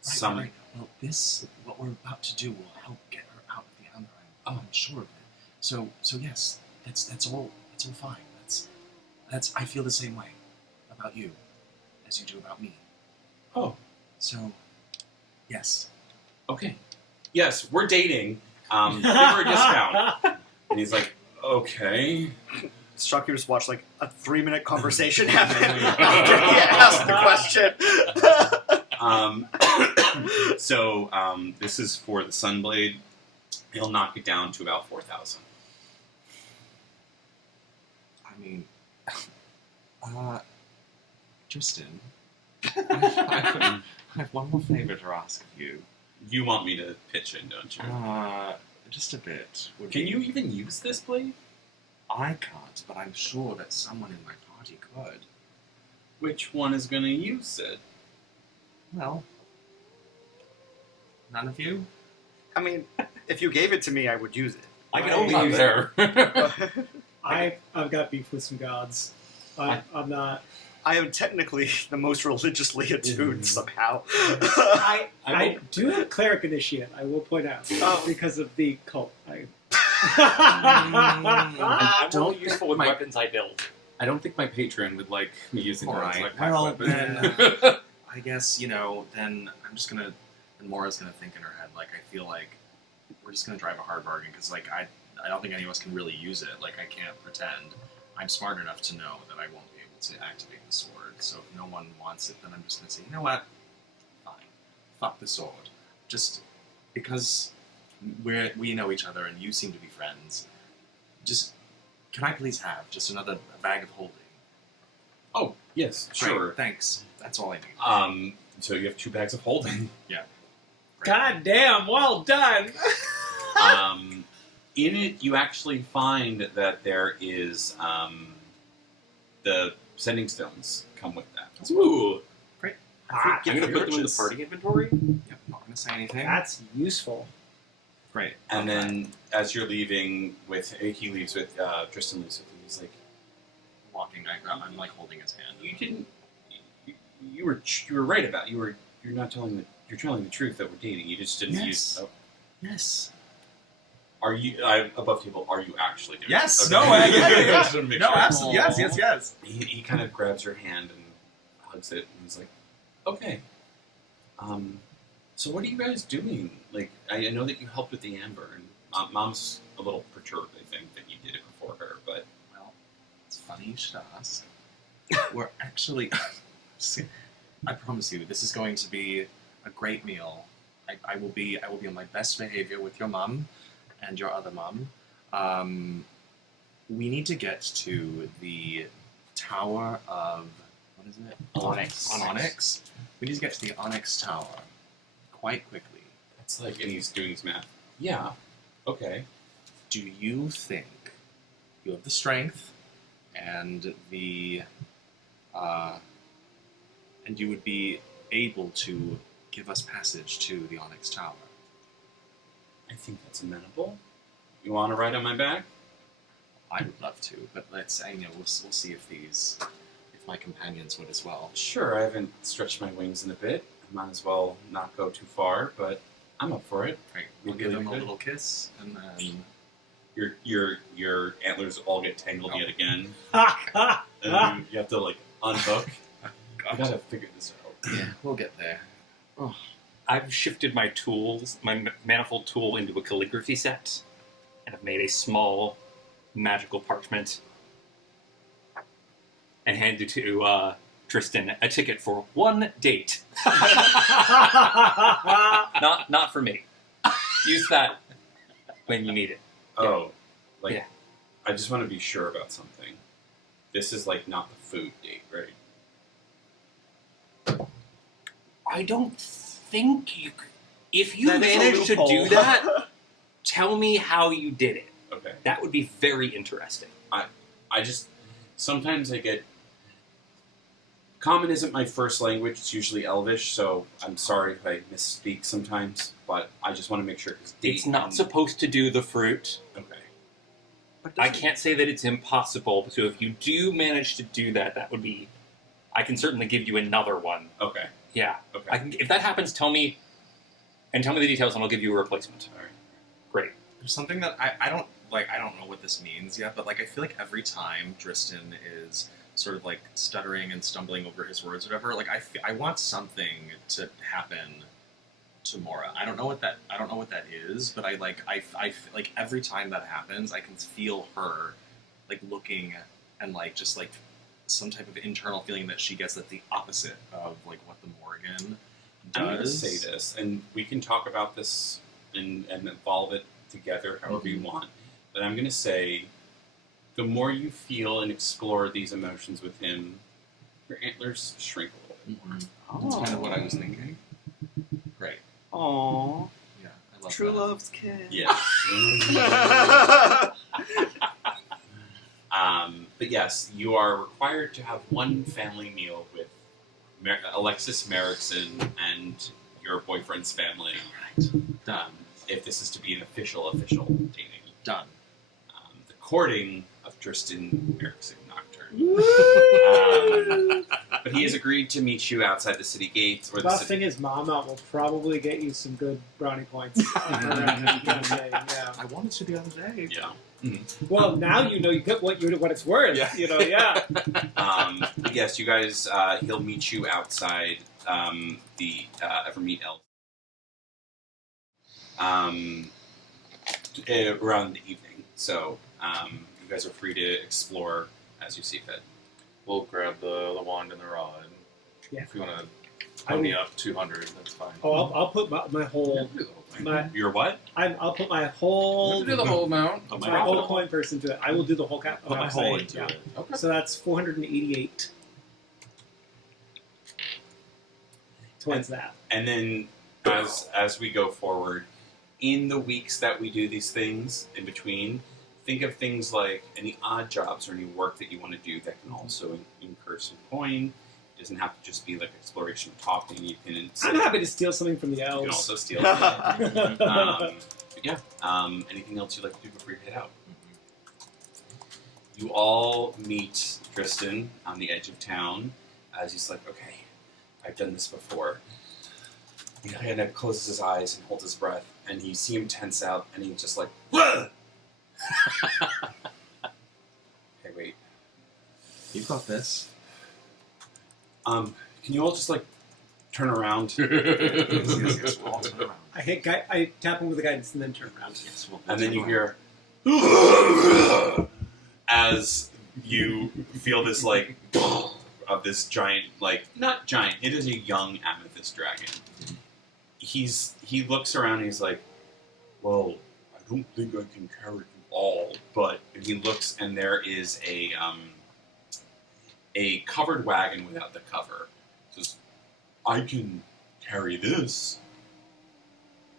some. Right. Well, what we're about to do will help get her out of the amber. I'm sure of it. So yes, that's all. That's all fine. That's. I feel the same way about you as you do about me. Oh. So, yes. Okay. Yes, we're dating. Give her a discount. And he's like, okay. Shocky just watched like a 3-minute conversation happen after he asked the question. So this is for the Sunblade. He'll knock it down to about 4,000. I mean, Tristan, I have one more favor to ask of you. You want me to pitch in, don't you? Just a bit. Can you even use this blade? I can't, but I'm sure that someone in my party could. Which one is going to use it? Well, none of you? I mean, if you gave it to me, I would use it. I can I- only use it. I've got beef with some gods. I'm not. I am technically the most religiously attuned somehow. I do have cleric initiate. I will point out because of the cult. I'm don't more useful with my- weapons I build. I don't think my patron would like me using All that as right. like my Well, weapon. then, I guess, then I'm just gonna, and Maura's gonna think in her head, like, I feel like we're just gonna drive a hard bargain, because, like, I don't think any of us can really use it. Like, I can't pretend. I'm smart enough to know that I won't be able to activate the sword, so if no one wants it, then I'm just gonna say, you know what? Fine. Fuck the sword. Just because we know each other and you seem to be friends, just, can I please have just another bag of holding? Oh, yes, sure. Great, thanks. That's all I need. So you have 2 bags of holding. Great. God damn! Well done. In it, you actually find that there is the sending stones come with that. Ooh. Great. I'm going to put them in the purchase. party inventory. Yep, not going to say anything. That's useful. Great. And then, as you're leaving with, he leaves with, Tristan leaves with him. He's like, Walking, I'm like holding his hand. you didn't, you were right about, you're telling the truth that we're dating. You just didn't Yes. use. Oh, Yes. are you above table? Are you actually doing? Yes. It? No. Okay. Yeah. Just wanted to make No. sure. Absolutely. Yes. Yes. He kind of grabs your hand and hugs it, and he's like, "Okay, so what are you guys doing? Like, I know that you helped with the amber, and Mom's a little perturbed. I think that you did it before her, but Well, it's funny you should ask. We're actually. I promise you, this is going to be a great meal. I will be on my best behavior with your mum and your other mum. We need to get to the Tower of, what is it? Onyx. Onyx. We need to get to the Onyx Tower quite quickly. it's like, and he's doing his math. Yeah, okay. Do you think you have the strength and and you would be able to give us passage to the Onyx Tower? I think that's amenable. You want to ride on my back? I would love to, but we'll see if my companions would as well. Sure. I haven't stretched my wings in a bit. I might as well not go too far, but I'm up for it. Right, we'll Maybe give we them a could. little kiss, and then Your antlers all get tangled Oh. yet again. Ah, And you have to like unhook. I gotta figure this out. yeah, we'll get there. I've shifted my tools, my manifold tool, into a calligraphy set, and have made a small magical parchment and handed it to Tristan a ticket for one date. Not for me. Use that when you need it. Oh, like, Yeah. I just want to be sure about something. This is, like, not the food date, right? I don't think you could. If you That is a managed to do loophole. that, tell me how you did it. Okay. That would be very interesting. I just, sometimes I get, Common isn't my first language, it's usually Elvish, so I'm sorry if I misspeak sometimes, but I just want to make sure, because It's not supposed to do the fruit. Okay. But I doesn't- can't say that it's impossible, so if you do manage to do that, that would be... I can certainly give you another one. Okay. Yeah. Okay. If that happens, tell me the details and I'll give you a replacement. All right. Great. There's something that I don't like. I don't know what this means yet, but like I feel like every time Tristan is sort of like stuttering and stumbling over his words, or whatever. Like I want something to happen to Mora. I don't know what that is, but I like every time that happens, I can feel her like looking and like just like some type of internal feeling that she gets that's the opposite of like what the Morgan I'm going to does. say this, and we can talk about this and evolve it together however you want, but I'm going to say the more you feel and explore these emotions with him, your antlers shrink a little bit more. That's kind of what I was thinking. Great. Aww. Yeah, I love True that. love's kiss. Yes. But yes, you are required to have one family meal with Alexis Merrickson and your boyfriend's family. Done. If this is to be an official dating. Done. The courting of Tristan Merrickson Nocturne. But he has agreed to meet you outside the city gates. Or the Last city. thing is, Mama will probably get you some good brownie points. Yeah. I wanted to the other day. Yeah. Well, now you know you get what it's worth. Yeah. You know, yeah. But yes, you guys, he'll meet you outside the Evermeet Elf. Around the evening. So you guys are free to explore as you see fit. We'll grab the wand and the rod. Yeah. If you want to I pony will- up 200, that's fine. Oh, I'll put my whole You're what? I'll put my whole do the whole amount. Oh, my whole coin purse into it. I will do the whole cap. Put my whole into it. Okay. So that's 488 towards that. And then as we go forward, in the weeks that we do these things in between, think of things like any odd jobs or any work that you want to do that can also incur some coin. It doesn't have to just be like exploration or talking. You can I'm happy to steal something from the you can elves. also steal. But yeah. Anything else you'd like to do before you head out? You all meet Tristan on the edge of town as he's like, okay, I've done this before. He kind of closes his eyes and holds his breath, and you see him tense out, and he's just like, "Whoa!" Hey, wait. You've got this. Can you all just like turn around? Yes, we'll all turn around. I tap him with the guidance and then turn around. Yes, we'll And then turn you around. hear as you feel this like of this giant, like not giant, it is a young amethyst dragon. He looks around and he's like, well, I don't think I can carry you all, but and he looks and there is a covered wagon without the cover. He says, I can carry this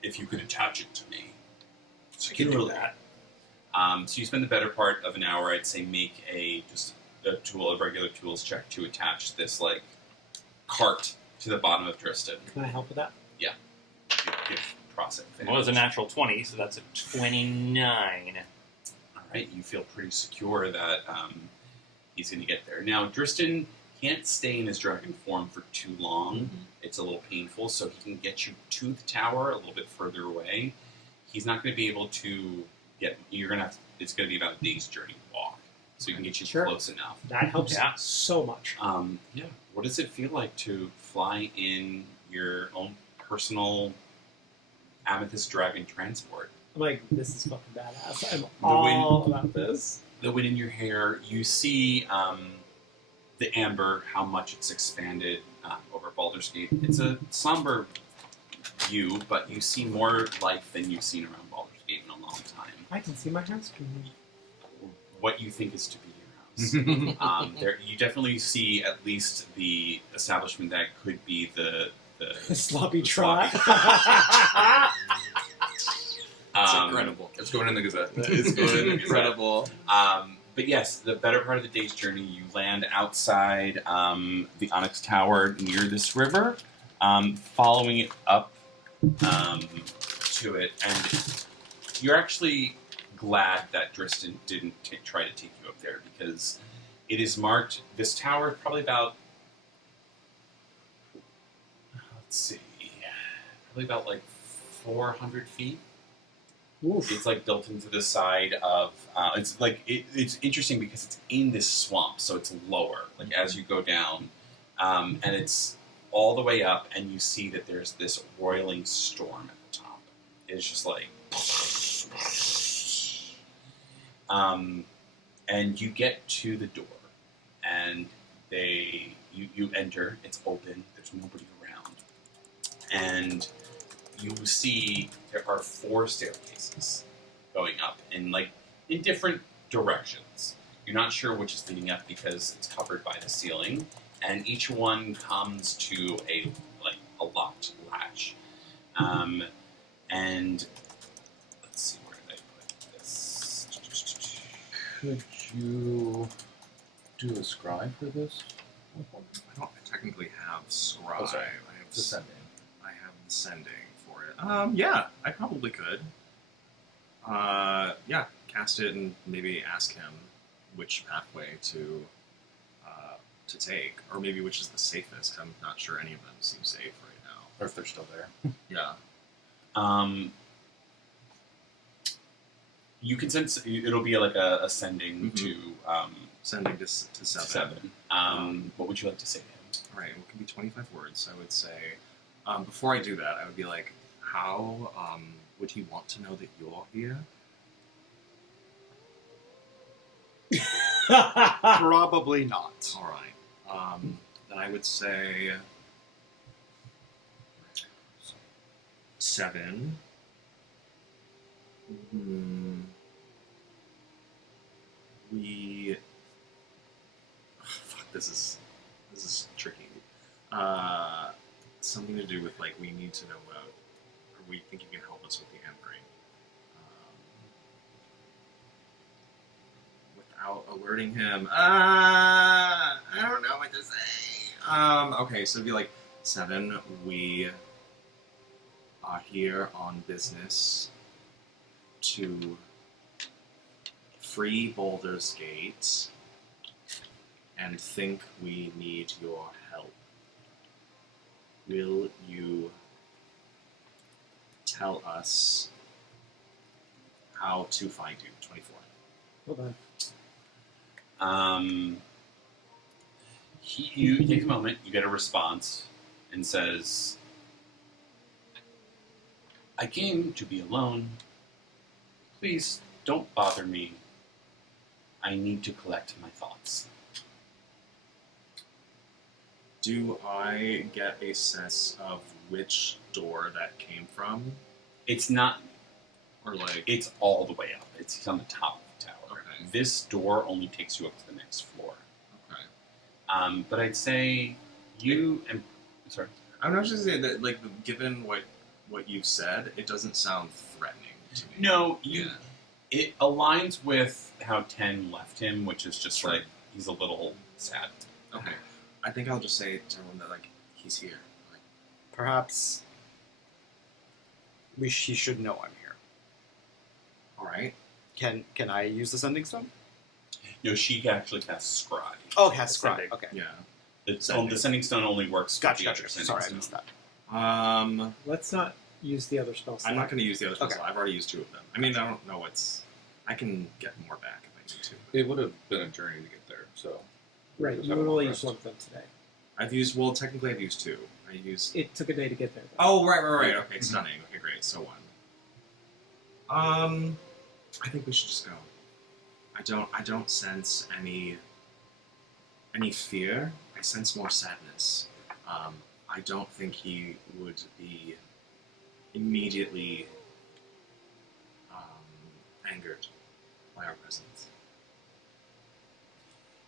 if you can attach it to me. I can do that. So you spend the better part of an hour, I'd say, make a regular tools check to attach this like cart to the bottom of Tristan. Can I help with that? Give process. Well, it was a natural 20, so that's a 29. All right, you feel pretty secure that he's going to get there. Now, Tristan can't stay in his dragon form for too long. It's a little painful, so he can get you to the tower a little bit further away. He's not going to be able to get. You're going to have. It's going to be about a day's journey walk, so he can get you Sure. close enough. That helps Yeah. so much. Yeah. What does it feel like to fly in your own personal amethyst dragon transport? I'm like, this is fucking badass. I'm The all about this. The wind in your hair. You see the amber, how much it's expanded over Baldur's Gate. It's a somber view, but you see more life than you've seen around Baldur's Gate in a long time. I can see my house from here. What you think is to be your house. There, you definitely see at least the establishment that could be the Sloppy the trot. It's incredible. It's going in the Gazette. It's good. Incredible. But yes, the better part of the day's journey, you land outside the Onyx Tower near this river, following it up to it, and you're actually glad that Dristan didn't try to take you up there, because it is marked, this tower is probably about, let's see, probably about like 400 feet. Oof. It's like built into the side of, it's like, it's interesting because it's in this swamp, so it's lower, like as you go down, and it's all the way up, and you see that there's this roiling storm at the top. It's just like, and you get to the door, and you enter, it's open, there's nobody around, and you see there are 4 staircases going up in different directions. You're not sure which is leading up because it's covered by the ceiling, and each one comes to a locked latch. And let's see, where did I put this? Could you do a scribe for this? I don't technically have scribe. Oh, sorry. I have Descending. I have descending for it. Yeah, I probably could. Yeah, cast it and maybe ask him which pathway to take, or maybe which is the safest. I'm not sure any of them seem safe right now. Or if they're still there. Yeah. You can sense it'll be like a ascending Mhm. to Sending to 7. 7. What would you like to say to him? All right, it could be 25 words. I would say, before I do that, I would be like, how would he want to know that you're here? Probably not. All right. Then I would say 7. Fuck, this is tricky. Something to do with we need to know about, or we think you can help us with the Embry. Without alerting him. I don't know what to say. Okay, so it'd be 7. We are here on business to free Baldur's Gate and think we need your help. Will you tell us how to find you? 24. Hold on. You take a moment, you get a response, and says, I came to be alone. Please don't bother me. I need to collect my thoughts. Do I get a sense of which door that came from? It's not, Or it's all the way up. It's on the top of the tower. Okay. This door only takes you up to the next floor. Okay. But I'd say you and... Sorry. I'm not just saying that, given what you've said, it doesn't sound threatening to me. No, Yeah. it aligns with how 10 left him, which is just Sure. he's a little sad. Okay. I think I'll just say to him that, he's here. Perhaps he should know I'm here. Alright. Can I use the sending stone? No, she actually casts Scry. Oh, it has Sending. scribe. Okay. The Sending. Sending Stone only works Gotcha, with the gotcha. other Sending Sorry, I Stone. missed that. Let's not use the other spell slot. I'm not going to use the other spell Okay. slot. I've already used 2 of them. I mean, I don't know what's... I can get more back if I need to. It would have been a journey to get there, so. Right, Just you have a would only long use rest. one of them today. Technically I've used 2. I used... It took a day to get there. Though. Oh, right. Okay, stunning. Okay, great. So 1. I think we should just go. I don't sense any any fear. I sense more sadness. I don't think he would be immediately angered by our presence.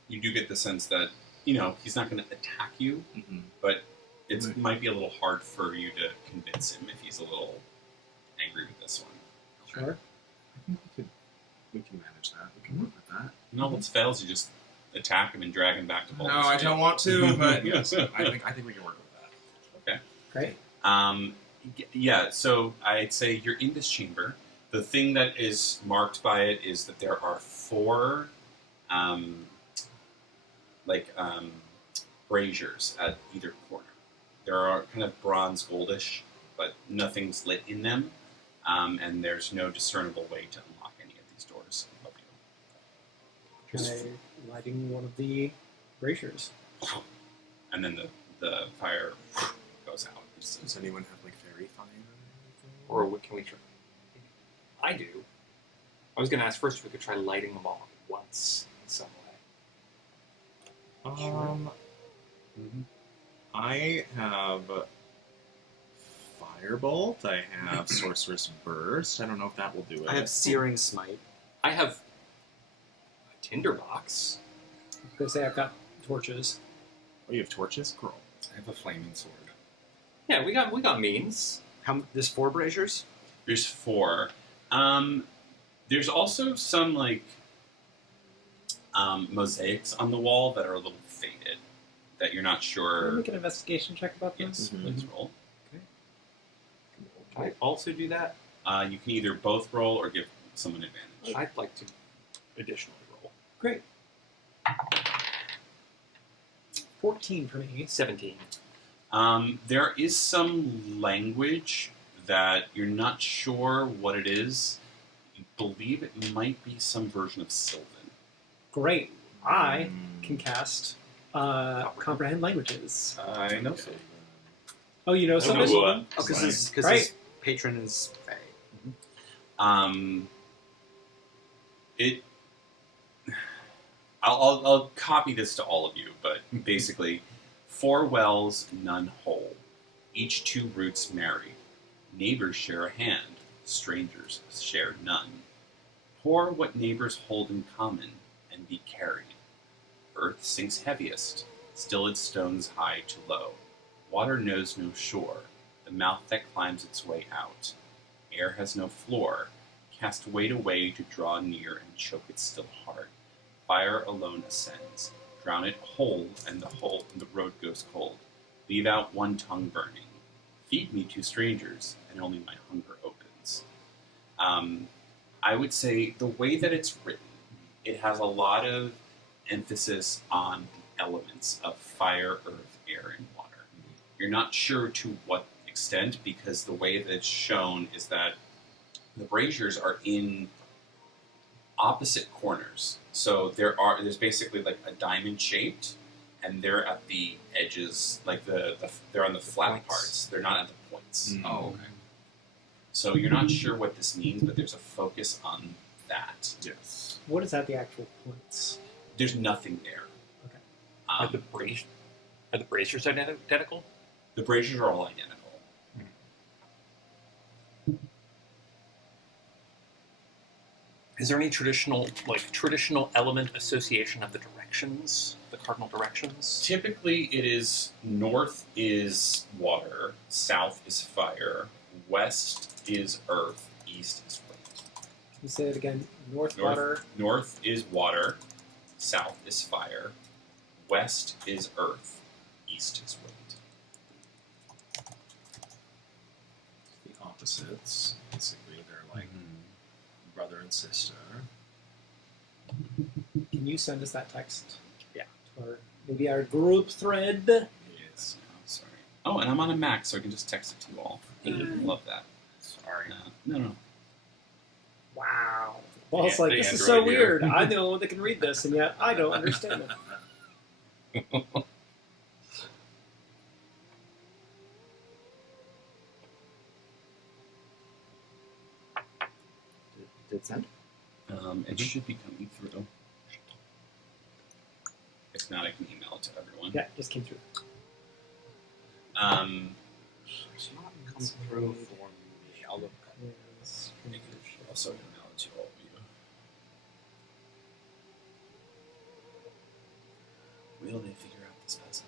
You do get the sense that, he's not going to attack you, Mm-hmm. but it might be a little hard for you to convince him if he's a little angry with this one. Sure. I think we can manage that. We can work with that. No, if it fails, you just attack him and drag him back to Baldur's No, I Gate. don't want to, but yes, I think we can work with that. Great. Yeah, so I'd say you're in this chamber. The thing that is marked by it is that there are 4, braziers at either corner. There are kind of bronze goldish, but nothing's lit in them, and there's no discernible way to unlock any of these doors above you. Try lighting one of the braziers. And then the fire goes out. Does anyone have like fairy fire? Or what can we try? I do. I was going to ask first if we could try lighting them all at once in some way. I have Firebolt. I have Sorcerer's Burst. I don't know if that will do it. I have Searing Smite. I have a tinderbox. I was going to say I've got torches. Oh, you have torches? Cool. I have a flaming sword. Yeah, we got means. There's 4 braziers? There's 4. There's also some mosaics on the wall that are a little faded, that you're not Can I sure. make an investigation check about this? Yes, Mhm. please roll. Can I also do that? You can either both roll or give someone advantage. I'd like to additionally roll. Great. 14 for me. 17. There is some language that you're not sure what it is. You believe it might be some version of Sylvan. Great. I can cast Comprehend Languages. I know so. Oh, you know something? Noah. Oh, because his Right. patron is Fae. I'll copy this to all of you, but basically, 4 wells, none whole. Each 2 roots marry. Neighbors share a hand. Strangers share none. Pour what neighbors hold in common, and be carried. Earth sinks heaviest. Still its stones high to low. Water knows no shore. The mouth that climbs its way out. Air has no floor. Cast weight away to draw near and choke its still heart. Fire alone ascends. Drown it whole, and the road goes cold. Leave out one tongue burning. Feed me to strangers, and only my hunger opens. I would say the way that it's written, it has a lot of emphasis on the elements of fire, earth, air, and water. You're not sure to what extent, because the way that it's shown is that the braziers are in opposite corners. So there's basically like a diamond shaped, and they're at the edges, like they're on the flat points. parts. They're not at the points. Oh, okay. So you're not sure what this means, but there's a focus on that. Yes. What is at the actual points? There's nothing there. Okay. Are the braziers identical? The braziers are all identical. Is there any traditional element association of the directions, the cardinal directions? Typically, it is north is water, south is fire, west is earth, east is wind. Can you say it again? North water. North is water, south is fire, west is earth, east is wind. The opposites. Basically, they're like brother and sister. Can you send us that text? Yeah. Or maybe our group thread? Yes. Oh, sorry. Oh, and I'm on a Mac, so I can just text it to you all. Love that. Sorry. No. Wow. Well, it's Yeah, like, the this is Android so here. weird. I'm the only one that can read this, and yet I don't understand it. Did it send? It should be coming through. If not, I can email to everyone. Yeah, just came through. It's not come through for me. I'll look. Also acknowledge all of you. Will they figure out this puzzle?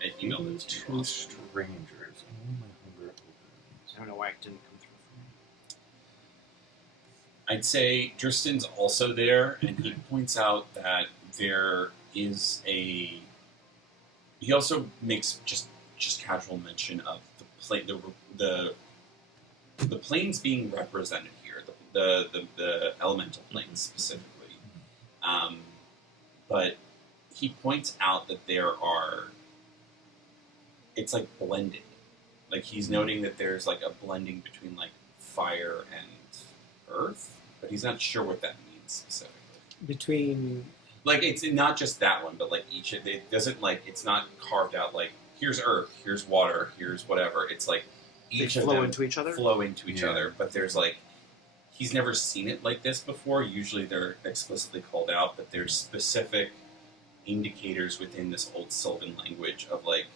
I emailed it to you. Two strangers. Oh, my hunger opens. I don't know why it didn't come through for me. I'd say Tristan's also there, and he points out that there is a. He also makes just casual mention of the planes being represented here, the elemental planes specifically. But he points out that there are. It's like blended. Like he's noting that there's like a blending between like fire and earth, but he's not sure what that means specifically. Between Like it's not just that one, but like each it doesn't like it's not carved out like here's earth, here's water, here's whatever. It's like They each of flow them into each other? flow into each Yeah. other, but there's like he's never seen it like this before. Usually they're explicitly called out, but there's specific indicators within this old Sylvan language of like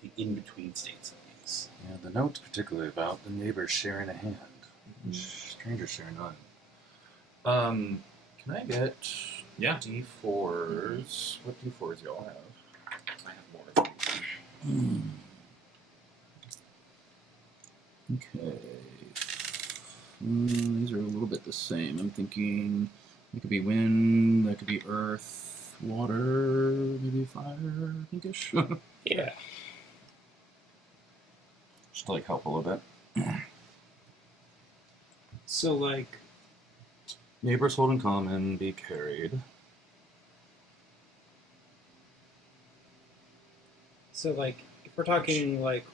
the in-between states of these. Yeah, the note particularly about the neighbors sharing a hand. Strangers sharing none. Can I get D4s? What D4s y'all have? I have more. Okay. These are a little bit the same. I'm thinking it could be wind, that could be earth, water, maybe fire, pinkish. Yeah. Just to like help a little bit. so like Neighbors hold in common, be carried. if we're talking like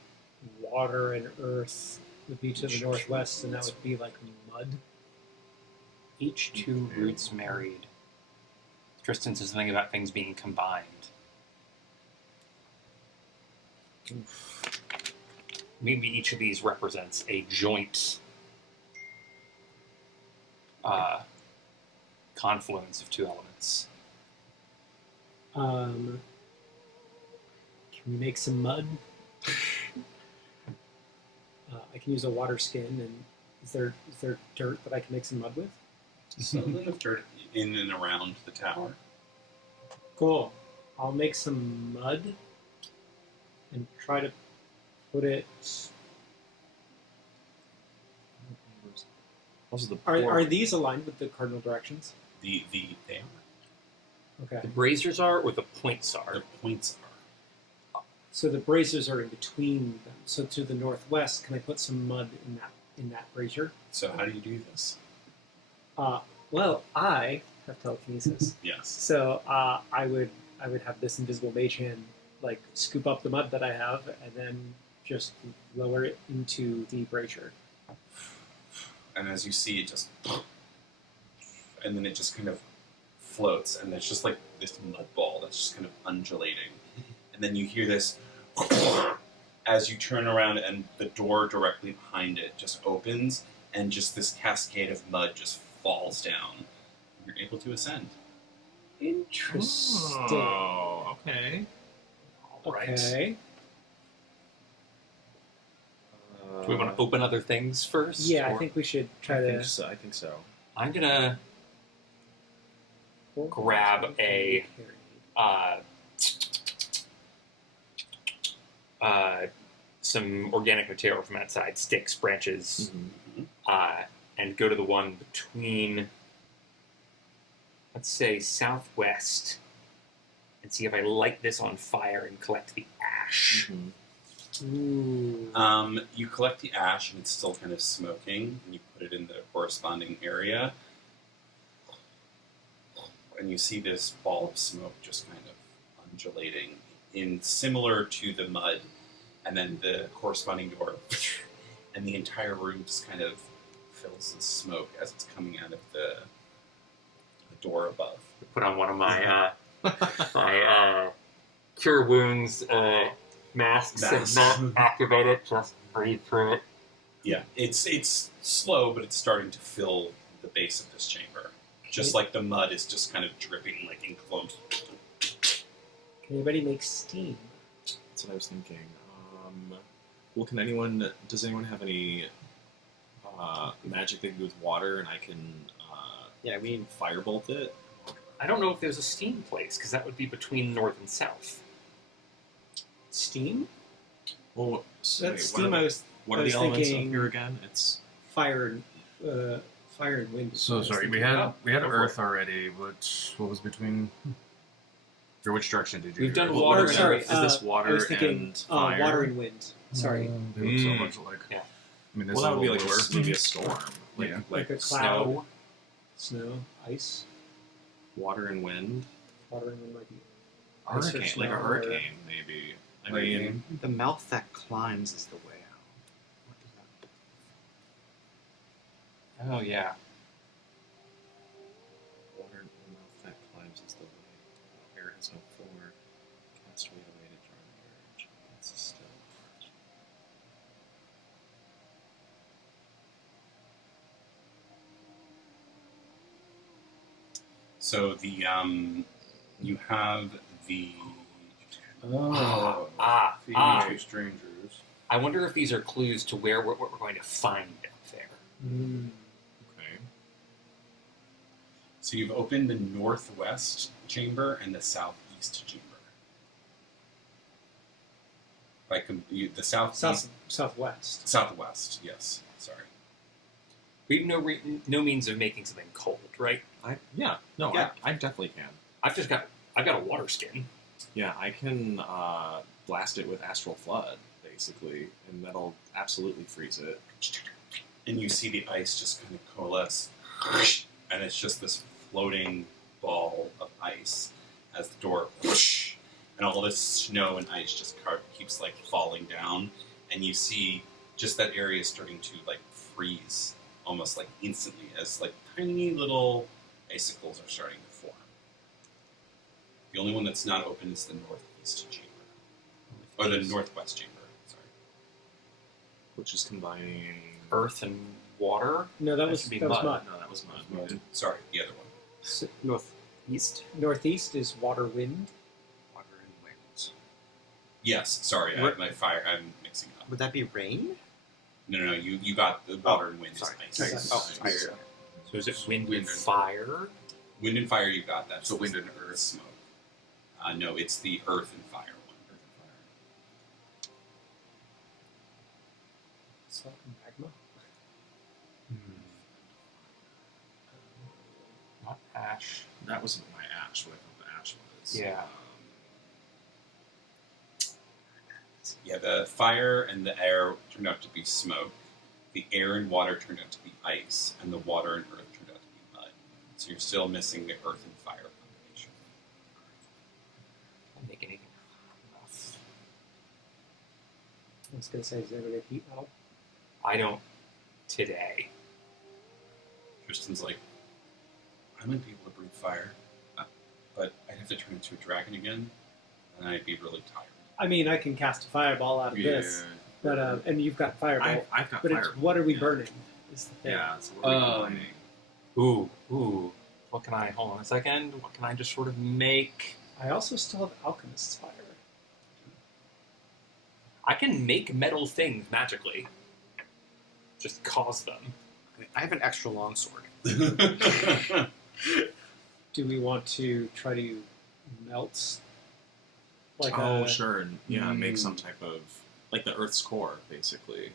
water and earth would be to the northwest, and that would be like mud. Each two roots married. Tristan says something about things being combined. Maybe each of these represents a joint confluence of two elements. Can we make some mud? I can use a water skin, and is there dirt that I can make some mud with? So a little dirt in and around the tower. Cool. I'll make some mud and try to put it. Those are the Are these aligned with the cardinal directions? They are. Okay. The braziers are, or the points are. The points are. So the braziers are in between them. So to the northwest, can I put some mud in that brazier? So how do you do this? Well, I have telekinesis, Yes. so I would have this invisible mage hand like scoop up the mud that I have and then just lower it into the brazier. And as you see, it just, and then it just kind of floats, and it's just like this mud ball that's just kind of undulating. And then you hear this as you turn around, and the door directly behind it just opens, and just this cascade of mud just falls down. You're able to ascend. Interesting. Oh, okay. Right. Okay. Do we want to open other things first? Yeah, I or- think we should try I to think so. I'm gonna grab a some organic material from outside, sticks, branches, and go to the one between, let's say, southwest, and see if I light this on fire and collect the ash. Ooh. You collect the ash, and it's still kind of smoking, and you put it in the corresponding area. And you see this ball of smoke just kind of undulating in similar to the mud, and then the corresponding door, and the entire room just kind of fills with smoke as it's coming out of the door above. Put on one of my my cure wounds Masks Masks. and not activate it, just breathe through it. Yeah, it's slow, but it's starting to fill the base of this chamber. Just like the mud is just kind of dripping, like in clumps. Can anybody make steam? That's what I was thinking. Well, does anyone have any magic that can do with water, and I can Yeah, I mean, firebolt it? I don't know if there's a steam place, because that would be between north and south. Steam? Well, so That's wait, steam. what I are was the elements up thinking- here again? It's fire and wind. So sorry, we had Earth already. What was between? Or which direction did you? We've done do? water Or, and sorry, earth. Is this I water was thinking and fire? water and wind. Sorry, They look so much alike. Yeah. I mean, this Well, that would be like is a little maybe a storm, like Yeah. like a cloud, Snow. snow, ice, water and wind, water and wind might be ice or hurricane, like a snow, or- hurricane, maybe. I mean, the mouth that climbs is the way out. What does that Oh, yeah. water in the mouth that climbs is the way. Air has no floor. Cast away the way to draw the urge. It's a still. So the you have the Oh, feeding ah. two strangers. I wonder if these are clues to what we're going to find out there. Okay. so you've opened the northwest chamber and the southeast chamber. The southeast, southwest. Southwest, yes. Sorry. We have no means of making something cold, right? I definitely can. I've got a water skin. Yeah, I can blast it with astral flood, basically, and that'll absolutely freeze it. And you see the ice just kind of coalesce, and it's just this floating ball of ice as the door, and all this snow and ice just keeps like falling down, and you see just that area starting to like freeze almost like instantly as like tiny little icicles are starting to form. The only one that's not open is the northeast chamber, or the northwest chamber. Sorry. Which is combining Earth and water. No, that was should be mud. No, that was mud. Sorry, the other one. Northeast. Northeast is water, wind. Water and wind. Yes, sorry, What- my fire. I'm mixing it up. Would that be rain? No, you got the water and wind. sorry. Is ice. Oh, Ice. fire. So is it wind Wind and and- fire? Wind and fire, you got that. So wind and earth. Smoke. No, it's the earth and fire one. Salt and magma. Not ash. That wasn't my ash, what I thought the ash was. Yeah. Yeah, the fire and the air turned out to be smoke. The air and water turned out to be ice, and the water and earth turned out to be mud. So you're still missing the earth and fire combination. Can't make anything enough. I was gonna say, is there any heat metal? I don't today. Tristan's like, I might be able to breathe fire, but I'd have to turn into a dragon again, and I'd be really tired. I mean, I can cast a fireball out of this, but and you've got fireball. I've got But fire. it's what are we burning? Is the thing. Yeah, so what are we combining? Ooh. What can I? Hold on a second. What can I just sort of make? I also still have alchemist's fire. I can make metal things magically. Just cause them. I have an extra long sword. Do we want to try to melt? Like Sure, and make some type of like the Earth's core, basically.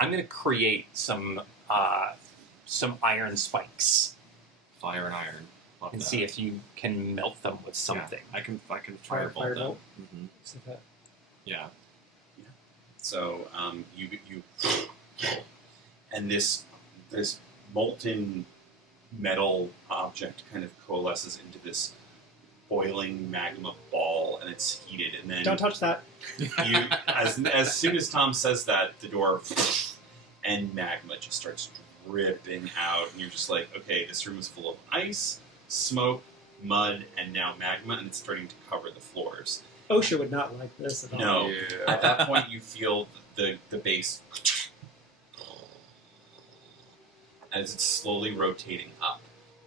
I'm gonna create some iron spikes Fire and iron. Love and that. see if you can melt them with something. Yeah, I can Fire- firebolt them. firebolt? Mm-hmm. Is that Yeah. So you and this molten metal object kind of coalesces into this boiling magma ball, and it's heated. And then Don't touch that. you, as soon as Tom says that, the door and magma just starts dripping out, and you're just like, okay, this room is full of ice, smoke, mud, and now magma, and it's starting to cover the floors. OSHA would not like this at all. No. Yeah. At that point, you feel the base as it's slowly rotating up.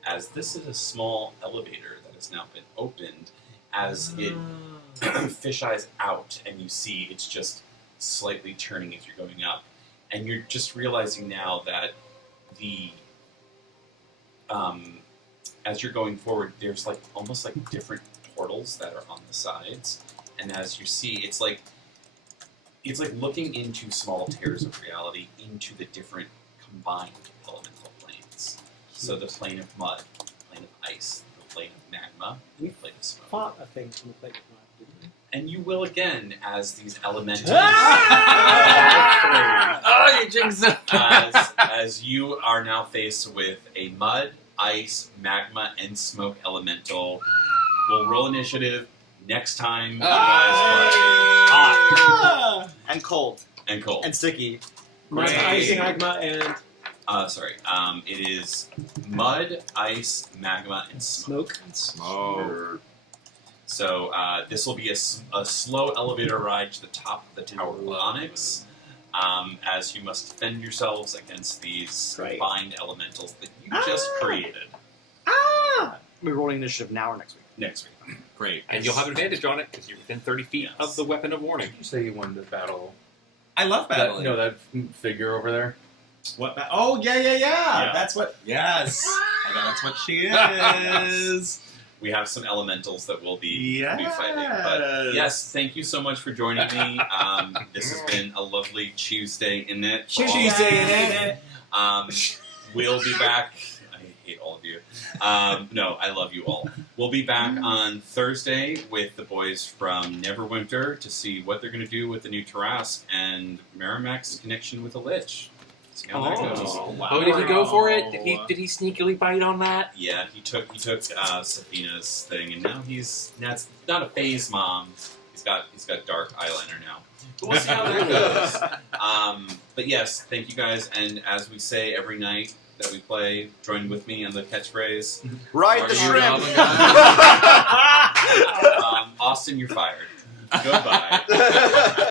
As this is a small elevator that has now been opened, as it fisheyes out, and you see it's just slightly turning as you're going up, and you're just realizing now that the as you're going forward, there's like almost like different portals that are on the sides, and as you see, it's like looking into small tears of reality into the different combined elemental planes. So the plane of mud, the plane of ice, the plane of magma, and the plane of smoke. Fought a thing from the plate of mud, didn't we? And you will again as these elementals. Oh, you jinxed it. as you are now faced with a mud, ice, magma, and smoke elemental. We'll roll initiative next time you guys play hot And cold. and cold. And sticky. Mud, Great. ice, magma, and It is mud, ice, magma, and smoke. smoke. Oh. So this will be a slow elevator ride to the top of the Tower of Onyx, as you must defend yourselves against these Right. combined elementals that you just created We're rolling initiative now or next week? next week. Great. And you'll have advantage on it because you're within 30 feet Yes. of the weapon of warning. Did you say you won the battle? I love That, battling. no, that figure over there. What? Oh, yeah. Yeah. That's what. Yes. That's what she is. We have some elementals that will be Yes. fighting. But yes, thank you so much for joining me. This has been a lovely Tuesday in it. We'll be back. I hate all of you. No, I love you all. We'll be back on Thursday with the boys from Neverwinter to see what they're going to do with the new Tarrasque and Merrimack's connection with the Lich. See how that goes. wow. Oh, did he go for it? Did he sneakily bite on that? Yeah, he took Safina's thing, and now it's not a phase mom. He's got dark eyeliner now. But we'll see how that goes. But yes, thank you guys, and as we say every night that we play, join with me on the catchphrase. Ride the Are you shrimp! Austin, you're fired. Goodbye.